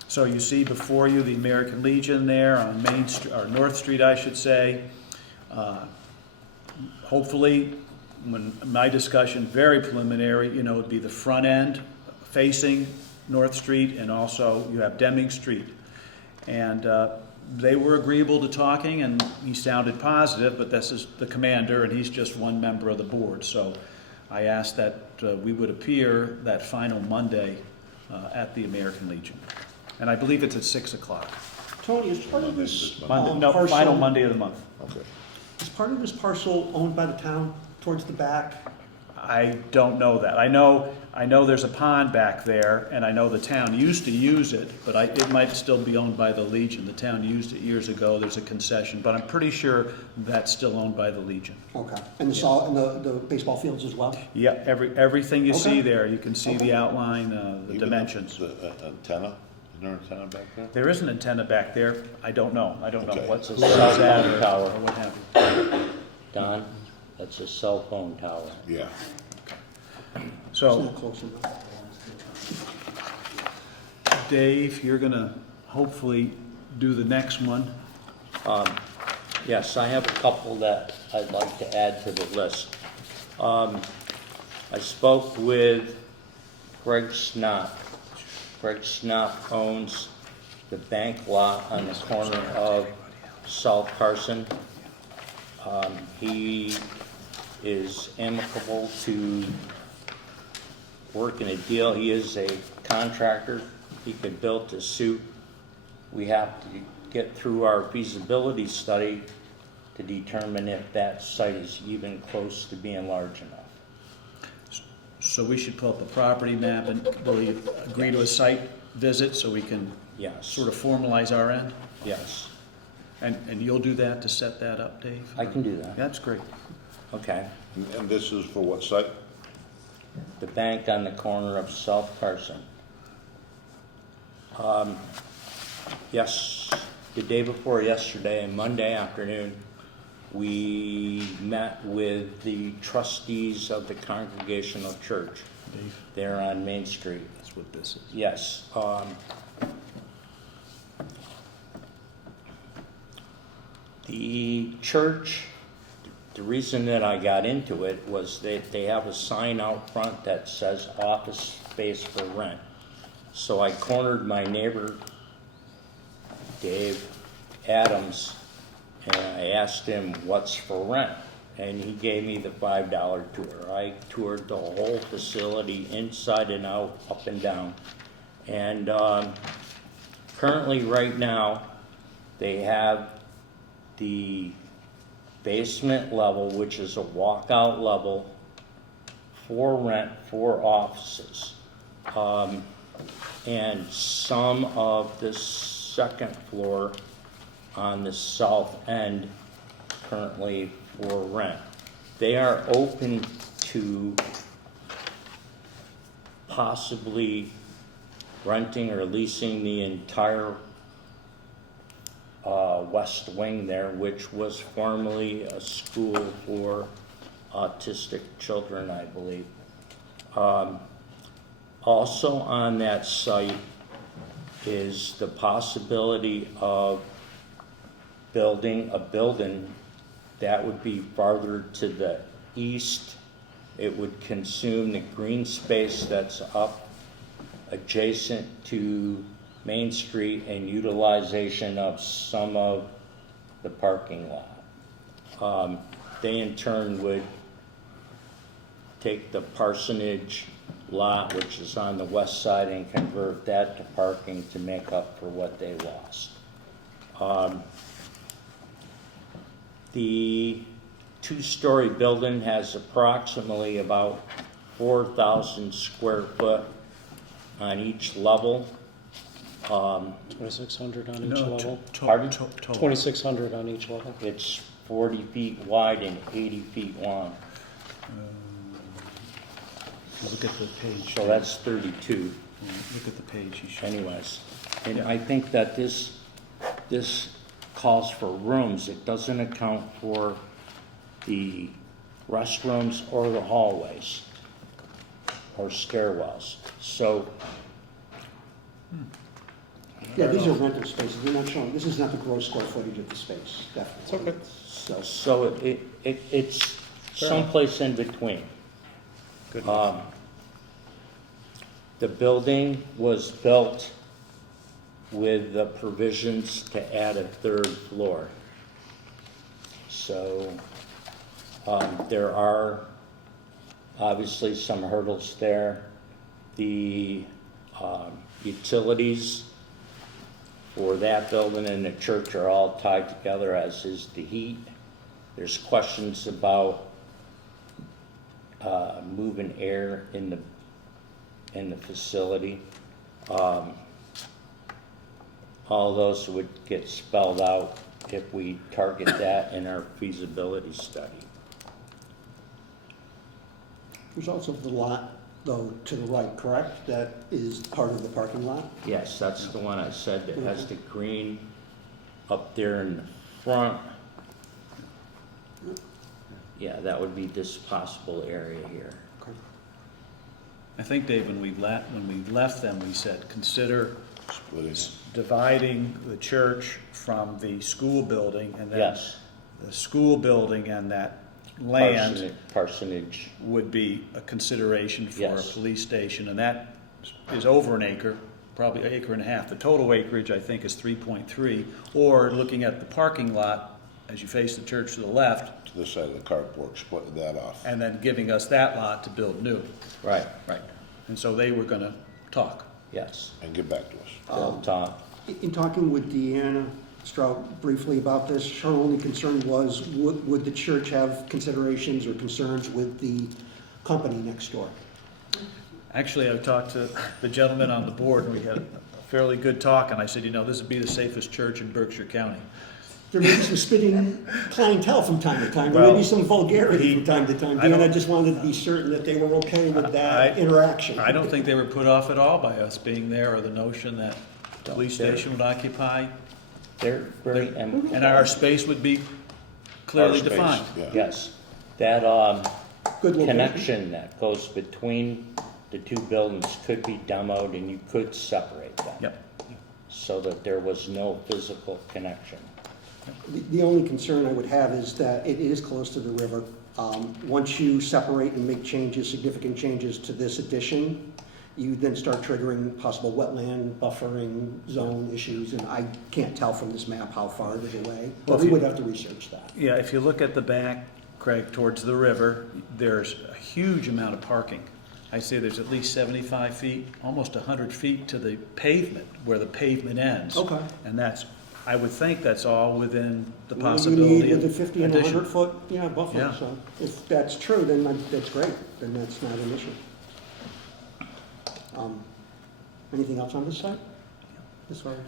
So you see before you the American Legion there on Main Street, or North Street, I should say. Hopefully, when my discussion, very preliminary, it'd be the front end facing North Street, and also you have Deming Street. And they were agreeable to talking, and he sounded positive, but this is the commander, and he's just one member of the board. So I asked that we would appear that final Monday at the American Legion. And I believe it's at 6 o'clock. Tony, is part of this Final parcel, Monday of the month. Okay. is part of this parcel owned by the town towards the back? I don't know that. I know there's a pond back there, and I know the town used to use it, but it might still be owned by the Legion. The town used it years ago. There's a concession, but I'm pretty sure that's still owned by the Legion. Okay, and the baseball fields as well? Yeah, everything you see Okay. there, you can see the outline, the Even dimensions. The antenna, is there an antenna back there? There is an antenna back there. I don't know. Okay. What's a Who owns cell that phone or tower? what have you. Don, that's a cell phone tower. Yeah. It's So, not close enough. Dave, you're gonna hopefully do the next one. Yes, I have a couple that I'd like to add to the list. I spoke with Greg Snott. Greg Snott owns the bank lot on the corner of South Carson. He is amicable to working a deal. He is a contractor. He could build to suit. We have to get through our feasibility study to determine if that site is even close to being large enough. So we should pull up the property map, and will you agree to a site visit so we can Yes. sort of formalize our end? Yes, And you'll do that to set that up, Dave? I can do that. That's great. Okay. And this is for what site? The bank on the corner of South Carson. Yes, the day before yesterday, Monday afternoon, we met with the trustees of the Congregational Church Dave, there on Main Street. that's what this is. Yes. The church, the reason that I got into it was that they have a sign out front that says office space for rent. So I cornered my neighbor, Dave Adams, and I asked him what's for rent. And he gave me the $5 tour. I toured the whole facility inside and out, up and down. And currently, right now, they have the basement level, which is a walkout level, for rent, for offices. And some of the second floor on the south end currently for rent. They are open to possibly renting or leasing the entire west wing there, which was formerly a school for autistic children, I believe. Also on that site is the possibility of building a building that would be farther to the east. It would consume the green space that's up adjacent to Main Street and utilization of some of the parking lot. They in turn would take the parsonage lot, which is on the west side, and convert that to parking to make up for what they lost. The two-story building has approximately about 4,000 square foot on each level. 2,600 on each No, level? Pardon? 2,600 on each level? It's 40 feet wide and 80 feet long, Look at the page. so that's 32 Look at the page you showed. anyways. And I think that this calls for rooms. It doesn't account for the restrooms or the hallways or stairwells. So Yeah, these are rental spaces, they're not showing, this is not the gross square footage of the space, definitely. It's okay. So it's someplace in between. Good. The building was built with the provisions to add a third floor. So there are obviously some hurdles there. The utilities for that building and the church are all tied together, as is the heat. There's questions about moving air in the facility. All those would get spelled out if we target that in our feasibility study. There's also the lot, though, to the right, correct? That is part of the parking lot? Yes, that's the one I said that has the green up there in the front. Yeah, that would be this possible area here. Okay. I think, Dave, when we left them, we said, consider dividing the church from the school building, and then Yes. the school building and that land Parsonage. would be a consideration for a Yes. police station, and that is over an acre, probably an acre and a half. The total acreage, I think, is 3.3, or looking at the parking lot, as you face the church to the left, To this side of the carport, splitting that off. and then giving us that lot to build new. Right, Right. And so they were gonna talk. yes. And get back to us. They'll talk. In talking with Deanna Strout briefly about this, her only concern was, would the church have considerations or concerns with the company next door? Actually, I talked to the gentleman on the board, and we had a fairly good talk, and I said, this would be the safest church in Berkshire County. There may be some spitting clientele from time to time, there may Well, be some vulgarity from time to time. I don't- Deanna just wanted to be certain that they were okay with that interaction. I don't think they were put off at all by us being there, or the notion that the police station would occupy, They're very, and our space would be clearly Our space, defined. yeah. yes, that Good location. connection that goes between the two buildings could be demoed and you could separate them. Yep. So that there was no physical connection. The only concern I would have is that it is close to the river. Once you separate and make changes, significant changes to this addition, you then start triggering possible wetland buffering zone issues, and I can't tell from this map how far it is away, Well, but if we you- would have to research that. Yeah, if you look at the back, Craig, towards the river, there's a huge amount of parking. I say there's at least 75 feet, almost 100 feet to the pavement, where the pavement ends. Okay. And that's, I would think that's all within the What do you possibility need of with the 50 and addition. 100 foot, buffer, Yeah. so if that's true, then that's great, then that's not an issue. Anything else on this side, as far as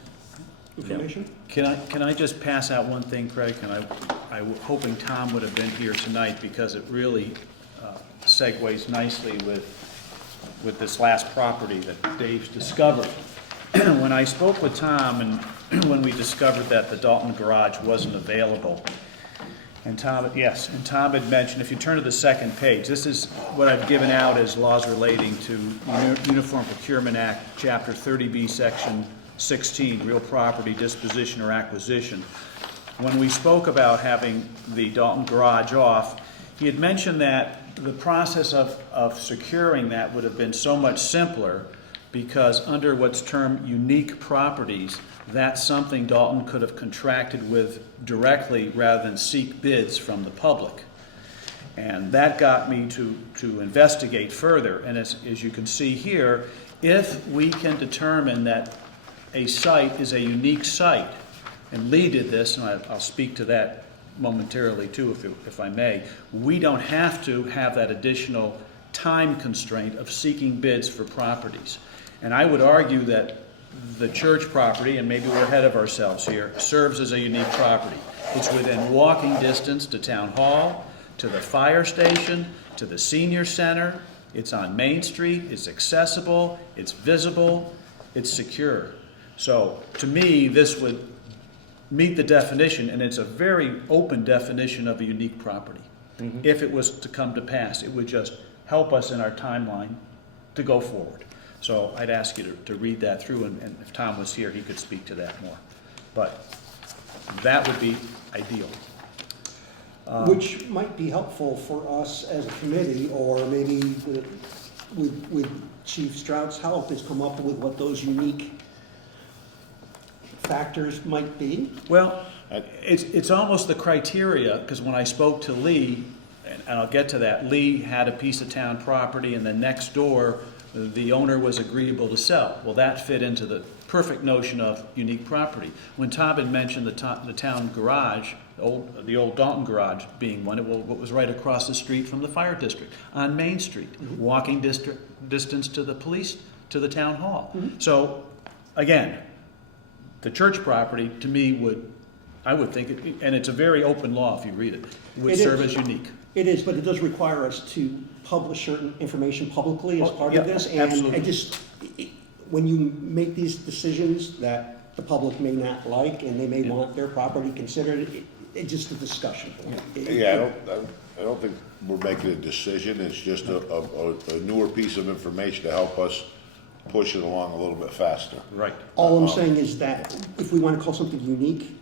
information? Can I just pass out one thing, Craig? And I was hoping Tom would have been here tonight, because it really segues nicely with this last property that Dave's discovered. When I spoke with Tom, and when we discovered that the Dalton garage wasn't available, And Tom, yes, and Tom had mentioned, if you turn to the second page, this is what I've given out as laws relating to Uniform Procurement Act, Chapter 30B, Section 16, real property disposition or acquisition. When we spoke about having the Dalton garage off, he had mentioned that the process of securing that would have been so much simpler because under what's termed unique properties, that's something Dalton could have contracted with directly rather than seek bids from the public. And that got me to investigate further. And as you can see here, if we can determine that a site is a unique site, and Lee did this, and I'll speak to that momentarily too, if I may, we don't have to have that additional time constraint of seeking bids for properties. And I would argue that the church property, and maybe we're ahead of ourselves here, serves as a unique property. It's within walking distance to Town Hall, to the fire station, to the senior center. It's on Main Street, it's accessible, it's visible, it's secure. So to me, this would meet the definition, and it's a very open definition of a unique property. If it was to come to pass, it would just help us in our timeline to go forward. So I'd ask you to read that through, and if Tom was here, he could speak to that more. But that would be ideal. Which might be helpful for us as a committee, or maybe with Chief Strout's help, is come up with what those unique factors might be. Well, it's almost the criteria, because when I spoke to Lee, and I'll get to that, Lee had a piece of town property, and then next door, the owner was agreeable to sell. Well, that fit into the perfect notion of unique property. When Tom had mentioned the town garage, the old Dalton garage being one, what was right across the street from the fire district, on Main Street, walking distance to the police, to the town hall. So, again, the church property, to me, I would think, and it's a very open law if you read it, would serve as unique. It is, but it does require us to publish certain information publicly as part of this. And absolutely. When you make these decisions that the public may not like, and they may want their property considered, it's just a discussion point. I don't think we're making a decision, it's just a newer piece of information to help us push it along a little bit faster. Right. All I'm saying is that if we want to call something unique,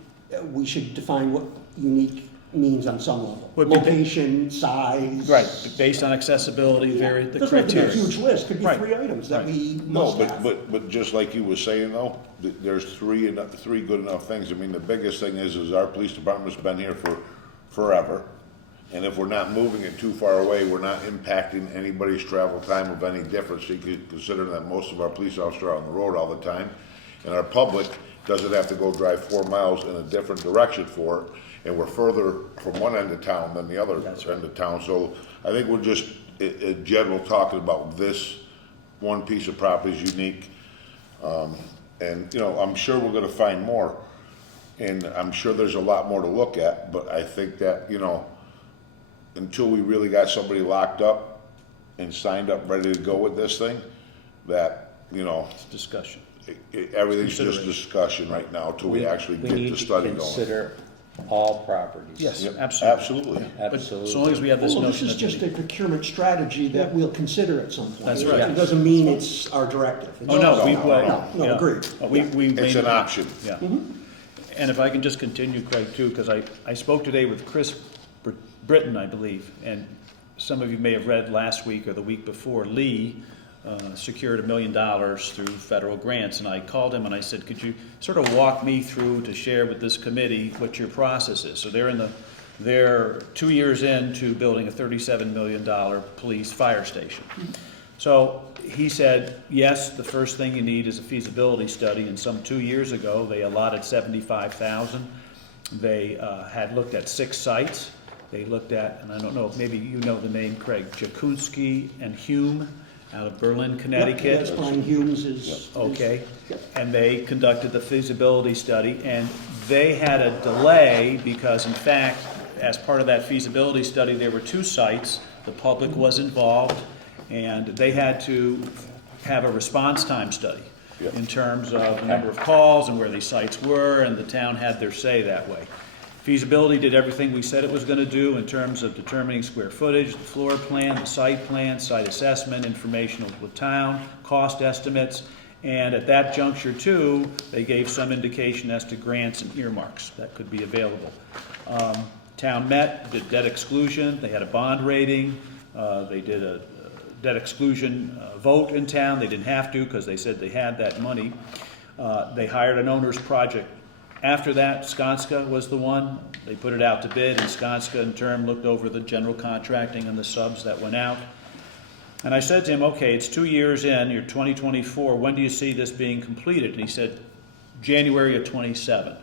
we should define what unique means on some level. Location, size. Right, based on accessibility, the Doesn't have to be criteria. a huge list, could be Right. 3 items that we No, must have. but just like you were saying though, there's three good enough things. I mean, the biggest thing is our police department's been here for forever. And if we're not moving it too far away, we're not impacting anybody's travel time of any difference. You could consider that most of our police officers are on the road all the time. And our public doesn't have to go drive 4 miles in a different direction for it. And we're further from one end of town than the other end of town. So I think we're just, in general, talking about this one piece of property is unique. And, I'm sure we're gonna find more. And I'm sure there's a lot more to look at, but I think that, until we really got somebody locked up and signed up, ready to go with this thing, that, It's discussion. everything's just discussion right now till we actually get the study We need to going. consider all properties. Yes, Yep, absolutely. absolutely. But Absolutely. as long as we have this Well, this notion is of just a unique. procurement strategy that we'll consider at some point. That's right. It doesn't mean it's our directive. Oh, no, No, agreed. We It's made an option. Yeah. And if I can just continue, Craig, too, because I spoke today with Chris Britton, I believe, and some of you may have read last week or the week before, Lee secured $1 million through federal grants, and I called him and I said, could you sort of walk me through to share with this committee what your process is? So they're 2 years into building a $37 million police fire station. So he said, yes, the first thing you need is a feasibility study, and some 2 years ago, they allotted $75,000. They had looked at 6 sites. They looked at, and I don't know if maybe you know the name, Craig, Jakunski and Hume out of Berlin, Connecticut. That's Brian Humes is. Okay, and they conducted the feasibility study, and they had a delay because, in fact, as part of that feasibility study, there were 2 sites, the public was involved, and they had to have a response time study in terms of the number of calls and where these sites were, and the town had their say that way. Feasibility did everything we said it was gonna do in terms of determining square footage, the floor plan, site assessment, information with town, cost estimates, and at that juncture too, they gave some indication as to grants and earmarks that could be available. Town met, did debt exclusion, they had a bond rating, they did a debt exclusion vote in town, they didn't have to because they said they had that money. They hired an owner's project. After that, Skanska was the one, they put it out to bid, and Skanska in turn looked over the general contracting and the subs that went out. And I said to him, okay, it's 2 years in, you're 2024, when do you see this being completed? And he said, January of 27.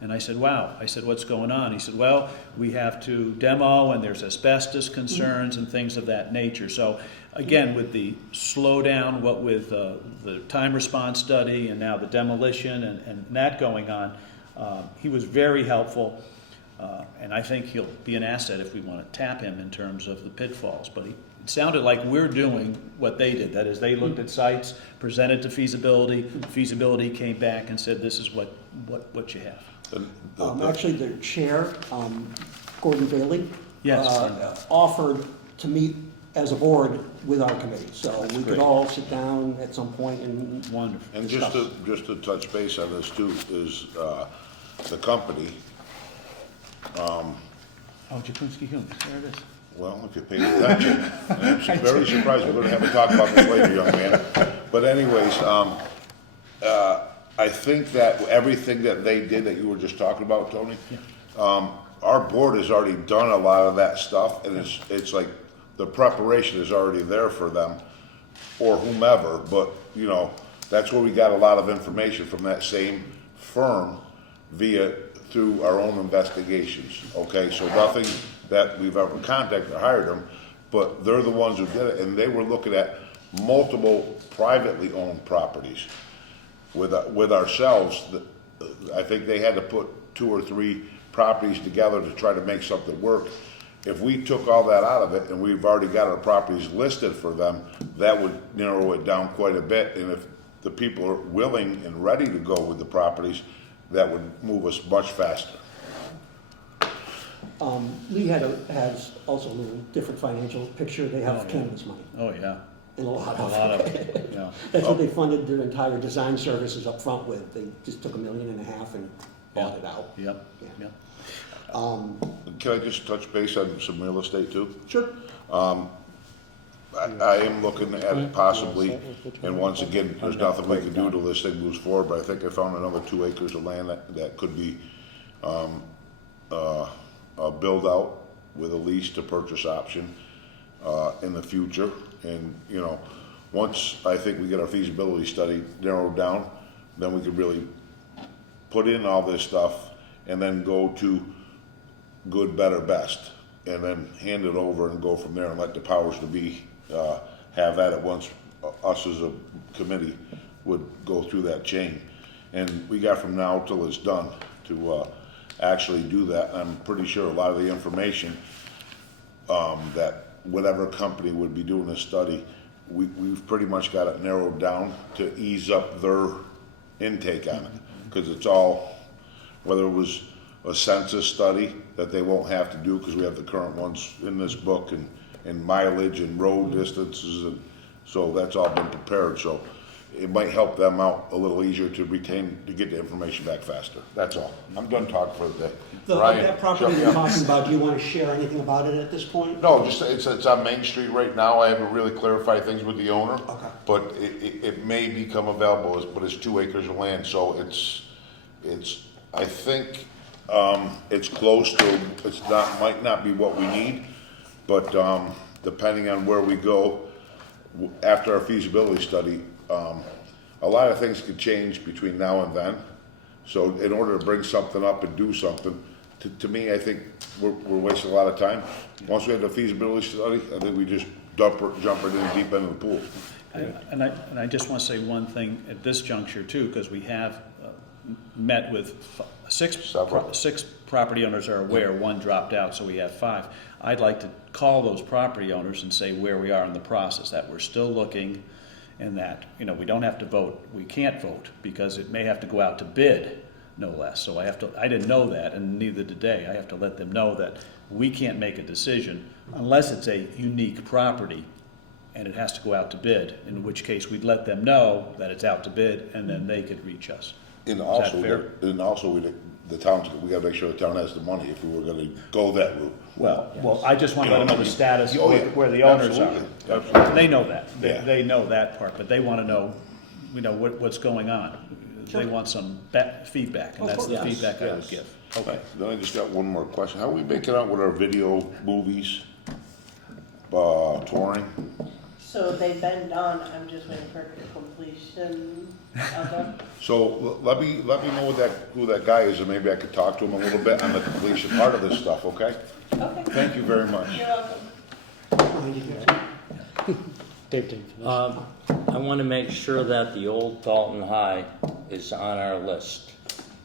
And I said, wow. I said, what's going on? He said, well, we have to demo and there's asbestos concerns and things of that nature. So again, with the slowdown, what with the time response study and now the demolition and that going on, he was very helpful. And I think he'll be an asset if we want to tap him in terms of the pitfalls. But it sounded like we're doing what they did. That is, they looked at sites, presented to feasibility. Feasibility came back and said, this is what you have. Actually, the chair, Gordon Bailey, Yes. offered to meet as a board with our committee. So we could great. all sit down at some point and Wonderful. And discuss. just to touch base on this too, is, the company, Oh, Jakunski Hume, there it is. well, if you paid attention, I'm very surprised, we're gonna have to talk about this later, young man. But anyways, I think that everything that they did that you were just talking about, Tony, our board has already done a lot of that stuff, and it's like, the preparation is already there for them, or whomever, but, you know, that's where we got a lot of information from that same firm through our own investigations, okay? So nothing that we've ever contacted or hired them, but they're the ones who did it, and they were looking at multiple privately owned properties. With ourselves, I think they had to put 2 or 3 properties together to try to make something work. If we took all that out of it and we've already got our properties listed for them, that would narrow it down quite a bit. And if the people are willing and ready to go with the properties, that would move us much faster. Lee has also a little different financial picture. They have cannabis money Oh, yeah. and a lot A of lot it. of, yeah. That's what they funded their entire design services up front with. They just took $1.5 million and bought it out. Yep, Yeah. yep. Can I just touch base on some real estate too? Sure. I am looking at possibly, and once again, there's nothing we can do till this thing moves forward, but I think I found another 2 acres of land that could be, a build out with a lease to purchase option, in the future. And, you know, once I think we get our feasibility study narrowed down, then we could really put in all this stuff and then go to good, better, best, and then hand it over and go from there and let the powers to be have at it once us as a committee would go through that chain. And we got from now till it's done to actually do that. I'm pretty sure a lot of the information that whatever company would be doing this study, we've pretty much got it narrowed down to ease up their intake on it. Because it's all, whether it was a census study that they won't have to do because we have the current ones in this book, and mileage and road distances, and so that's all been prepared. So it might help them out a little easier to get the information back faster. That's all. I'm done talking for the day. Ryan, That property you're talking about, do you want to share anything about it at this point? No, just, it's on Main Street right now. I haven't really clarified things with the owner. Okay. But it may become available, but it's 2 acres of land, so it's, I think, it's close to, might not be what we need, but, depending on where we go, after our feasibility study, a lot of things could change between now and then. So in order to bring something up and do something, to me, I think we're wasting a lot of time. Once we have the feasibility study, I think we just jump it in deep end of the pool. And I just want to say one thing at this juncture too, because we have met with six property owners are aware, 1 dropped out, so we have 5. I'd like to call those property owners and say where we are in the process, that we're still looking, and that, you know, we don't have to vote, we can't vote, because it may have to go out to bid no less. So I didn't know that, and neither did they. I have to let them know that we can't make a decision unless it's a unique property and it has to go out to bid, in which case we'd let them know that it's out to bid, and then they could reach us. And that also, fair? the towns, we gotta make sure the town has the money if we were gonna go that route. Well, I just want to let them know the status, Oh, yeah. where the owners are. Absolutely. Absolutely. They know that. Yeah. They know that part, but they want to know, what's going on. They want some feedback, and that's the Yes, feedback I would yes. give. Okay. Then I just got one more question. How are we making out with our video movies, touring? So they've been done, I'm just waiting for completion of them. So let me know who that guy is, and maybe I could talk to him a little bit on the completion part of this stuff, okay? Okay, Thank you very much. you're welcome. I want to make sure that the old Dalton High is on our list.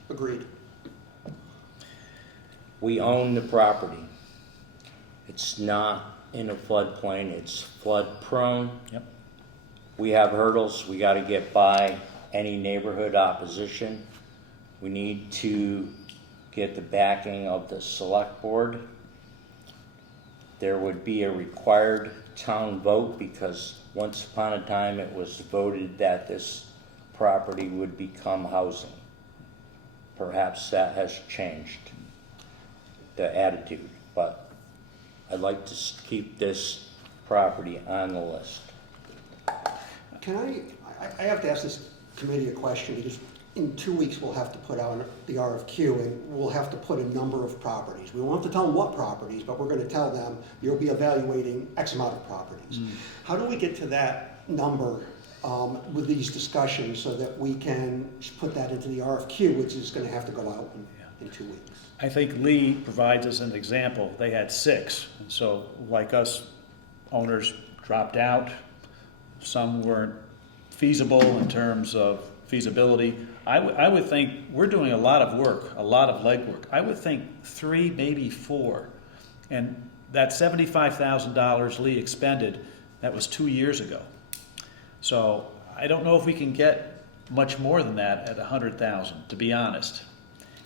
Agreed. We own the property. It's not in a floodplain, it's flood prone. Yep. We have hurdles, we gotta get by any neighborhood opposition. We need to get the backing of the select board. There would be a required town vote because once upon a time it was voted that this property would become housing. Perhaps that has changed, the attitude, but I'd like to keep this property on the list. Can I have to ask this committee a question, because in 2 weeks, we'll have to put out the RFQ, and we'll have to put a number of properties. We won't have to tell them what properties, but we're gonna tell them, you'll be evaluating X amount of properties. How do we get to that number with these discussions so that we can put that into the RFQ, which is gonna have to go out in 2 weeks? I think Lee provides us an example. They had 6, and so like us, owners dropped out. Some weren't feasible in terms of feasibility. I would think, we're doing a lot of work, a lot of legwork. I would think 3, maybe 4. And that $75,000 Lee expended, that was 2 years ago. So I don't know if we can get much more than that at 100,000, to be honest.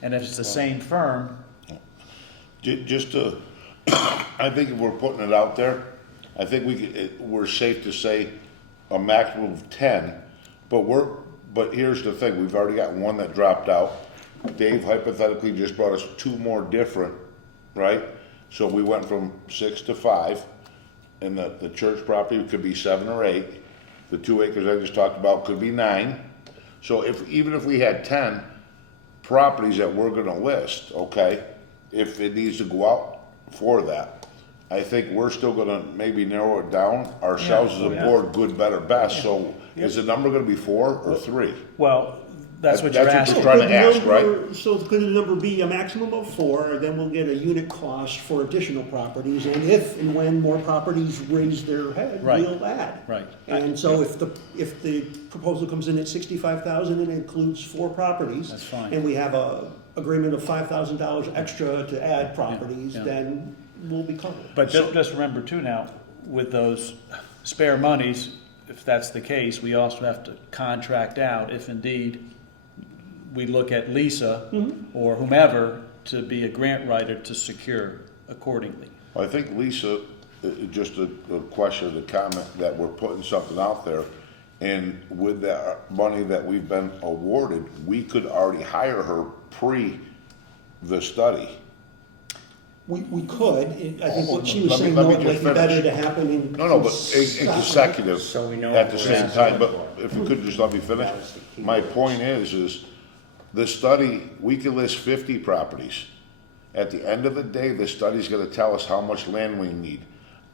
And if it's the same firm, Just to, I think if we're putting it out there, I think we're safe to say a maximum of 10, but here's the thing, we've already got one that dropped out. Dave hypothetically just brought us 2 more different, right? So we went from 6 to 5, and the church property could be 7 or 8. The 2 acres I just talked about could be 9. So even if we had 10 properties that we're gonna list, okay, if it needs to go out for that, I think we're still gonna maybe narrow it down ourselves as a board, good, better, best. So is the number gonna be 4 or 3? well, that's what you're That's what asking. you're trying to ask, right? So could the number be a maximum of 4, then we'll get a unit cost for additional properties, and if and when more properties raise their head, Right. we'll add. Right. And so if the proposal comes in at 65,000 and it includes 4 properties. That's fine. And we have a agreement of $5,000 extra to add properties, yeah. then we'll be covered. But just remember too now, with those spare monies, if that's the case, we also have to contract out if indeed we look at Lisa or whomever to be a grant writer to secure accordingly. I think Lisa, just a question, a comment, that we're putting something out there, and with that money that we've been awarded, we could already hire her pre the study. We could, I think what she was Let me- saying, let though, me it just might be better finish. to happen in. No, but in consecutive, So we know at what the we're same asking time, but for. if you could just let me finish. My point is the study, we can list 50 properties. At the end of the day, the study's gonna tell us how much land we need.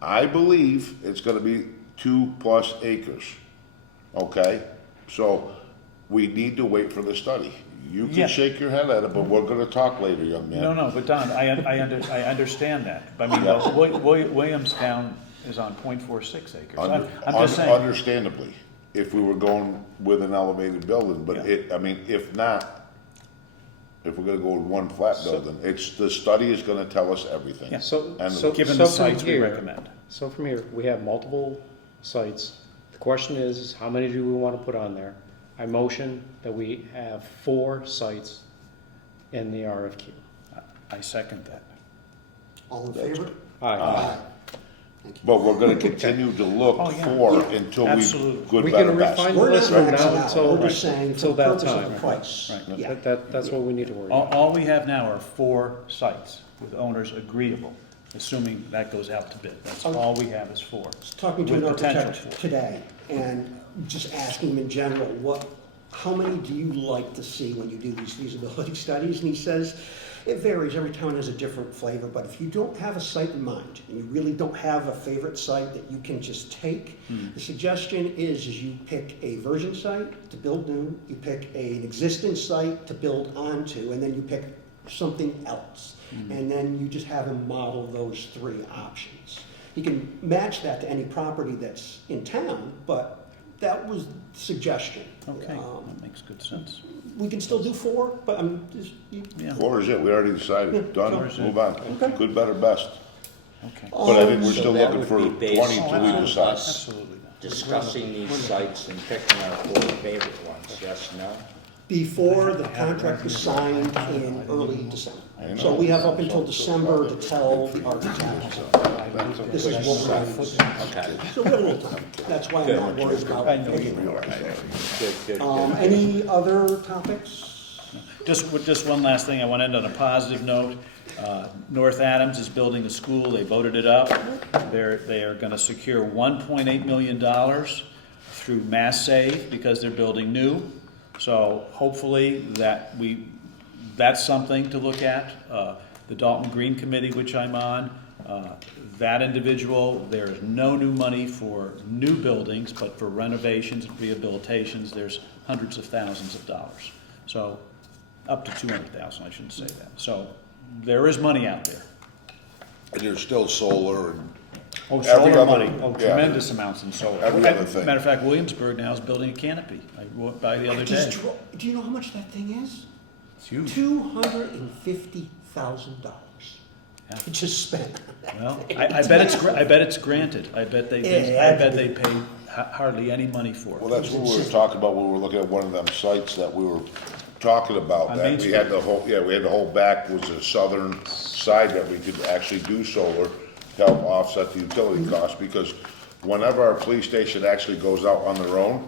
I believe it's gonna be 2+ acres, okay? So we need to wait for the study. You Yeah. can shake your head at it, but we're gonna talk later, young man. No, but Don, I understand that. I mean, Williamstown is on .46 acres. I'm just saying, Understandably, if we were going with an elevated building, but I mean, if not, if we're gonna go with one flat building, the study is gonna tell us everything. Yeah. And given the So from sites we here- recommend. So from here, we have multiple sites. The question is how many do we want to put on there? I motion that we have 4 sites in the RFQ. I second that. All in favor? Aye. But we're gonna continue to look Oh, yeah. for Yeah. until we, Absolutely. good, We better, can best. refine the We're not list from maxing now out, until, we're just saying for until the that purpose of the time. price. Right. Yeah. That's what we need to worry All, about. all we have now are 4 sites with owners agreeable, assuming that goes out to bid. That's all we have is 4. Talking to an With potential architect for. today and just asking him in general, how many do you like to see when you do these feasibility studies? And he says, it varies, every town has a different flavor, but if you don't have a site in mind and you really don't have a favorite site that you can just take, the suggestion is you pick a virgin site to build new, you pick an existing site to build onto, and then you pick something else. And then you just have him model those 3 options. You can match that to any property that's in town, but that was the suggestion. Okay, that makes good sense. We can still do 4, but I'm just, Yeah, 4 is it, we already decided, done, so- move on. Okay. Good, better, best. okay. But I think we're So still that looking would for be 20 based till we on decide. us Absolutely. discussing these sites and picking our 4 favorite ones, yes, no? before the contract was signed in early December. I So know. we have up until December to tell the architect, this is what we're going to do. Okay, So we have a little time. That's why I'm not worried about I know you picking one. good, good, good. Any other topics? Just one last thing, I want to end on a positive note. North Adams is building a school, they voted it up. They are going to secure $1.8 million through Mass Save because they're building new. So hopefully that's something to look at. The Dalton Green Committee, which I'm on, that individual, there is no new money for new buildings, but for renovations and rehabilitations, there's hundreds of thousands of dollars. So up to 200,000, I shouldn't say that. So there is money out there. And there's still solar and Oh, Every solar other- money, yeah. tremendous amounts in solar. Every other thing. Matter of fact, Williamsburg now is building a canopy. I walked by the other day. Do you know how much that thing is? It's huge. $250,000. Yeah. It just spent. Well, I bet it's granted. I bet they pay hardly any money for Well, it. that's what we were talking about when we were looking at one of them sites that we were talking about. On That Main we Street. had the whole, we had the whole back was the southern side that we could actually do solar, help offset the utility costs, because whenever our police station actually goes out on their own,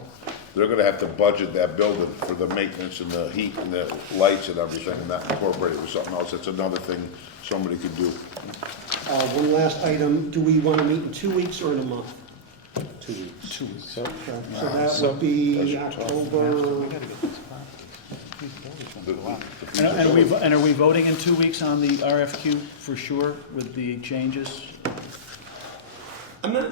they're gonna have to budget that building for the maintenance and the heat and the lights and everything, and not incorporate it with something else. That's another thing somebody could do. One last item, do we want to meet in 2 weeks or in a month? 2 weeks. 2 weeks. So that would be October, And are we voting in 2 weeks on the RFQ for sure with the changes? I'm not,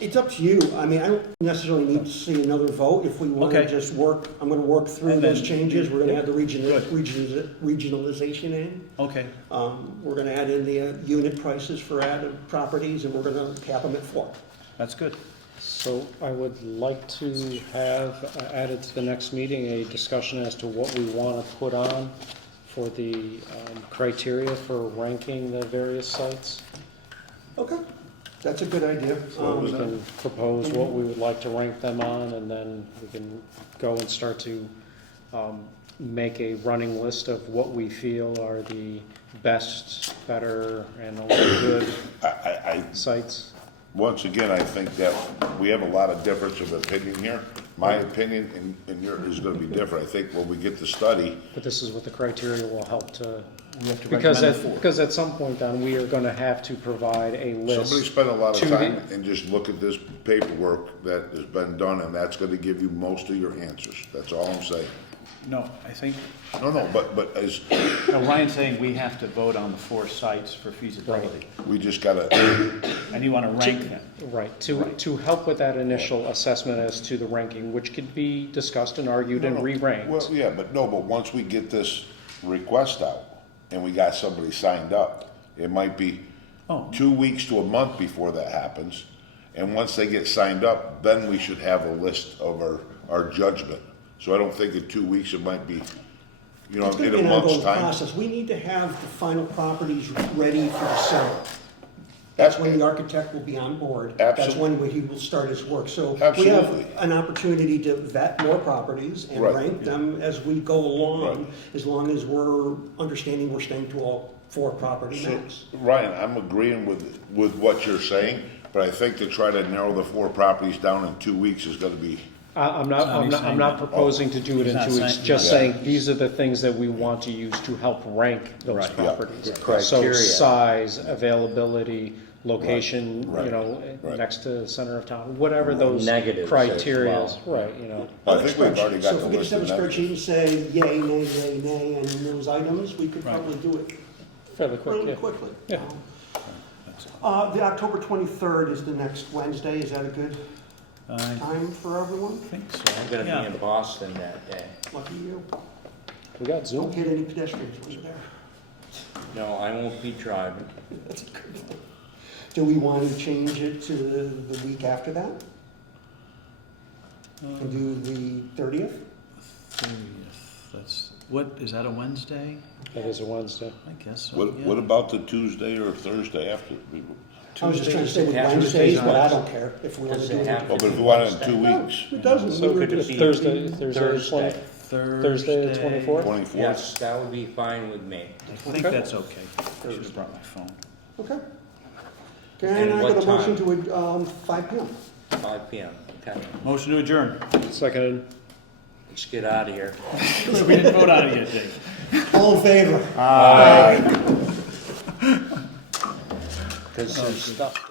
it's up to you. I mean, I don't necessarily need to see another vote. If we want to Okay. just work, I'm going to work through And those then- changes. We're going to add the Good. regionalization in. Okay, We're going to add in the unit prices for added properties, and we're going to cap them at 4. that's good. So I would like to have added to the next meeting a discussion as to what we want to put on for the criteria for ranking the various sites. Okay, that's a good idea. We can propose what we would like to rank them on, and then we can go and start to make a running list of what we feel are the best, better, and only good I sites. once again, I think that we have a lot of difference of opinion here. My opinion and yours is gonna be different. I think when we get the study, But this is what the criteria will help to, We have to because recommend it for. because at some point then, we are gonna have to provide a list. somebody spent a lot to of the- time and just look at this paperwork that has been done, and that's gonna give you most of your answers. That's all I'm saying. No, I think, No, but as, no, Ryan's saying we have to vote on the 4 sites for feasibility. we just gotta, And you want to rank them. Right, to help with that initial assessment as to the ranking, which could be discussed and argued and re-ranked. well, yeah, but once we get this request out and we got somebody signed up, it might be Oh. 2 weeks to a month before that happens. And once they get signed up, then we should have a list of our judgment. So I don't think in 2 weeks, it might be, It's going to in be a an month's ongoing time. process. We need to have the final properties ready for the sale. That's when the architect will be on board. That's Absolutely. when he will start his work. So we Absolutely. have an opportunity to vet more properties and Right. rank them as we go along, Right. as long as we're understanding we're staying to all 4 property So, maps. Ryan, I'm agreeing with what you're saying, but I think to try to narrow the 4 properties down in 2 weeks is gonna be, I'm not proposing to do it in He's not 2 weeks, saying- just Yeah. saying, these are the things that we want to use to help rank those Right. Yeah. properties. The So criteria. size, availability, location, you Right. know, Right. next to the center of town, whatever those Negatives criteria, as right, you know. I think we've already got So the if we list just of have a spreadsheet negatives. and say yay, nay, yay, nay, and those items, we could Right. probably do it Fairly quick, really yeah. quickly. Yeah. The October 23rd is the next Wednesday. Is that a good I time for everyone? think so. I'm gonna Yeah. be in Boston that day. Lucky you. We got Don't Zoom. hit any pedestrians when you're there. No, I won't be driving. That's a good one. Do we want to change it to the week after that? And do the 30th? 30th, that's, what, is that a Wednesday? That is a Wednesday. I guess so, What, yeah. what about the Tuesday or Thursday after? I was just trying to say with Tuesdays Wednesdays, but I have- don't care if we want to Does do it it. have Well, but if we want it in 2 No, weeks, it doesn't. So We were could it just- be Thursday, Thursday? Thursday the 24th? 24th? Yes, that would be fine with me. I think that's okay. I should have brought my phone. Okay. Can And I what get a motion time? to 5 PM? 5 PM, okay. Motion to adjourn. Seconded. Let's get out of here. We didn't vote on it yet, Dave. All in favor? Because there's stuff.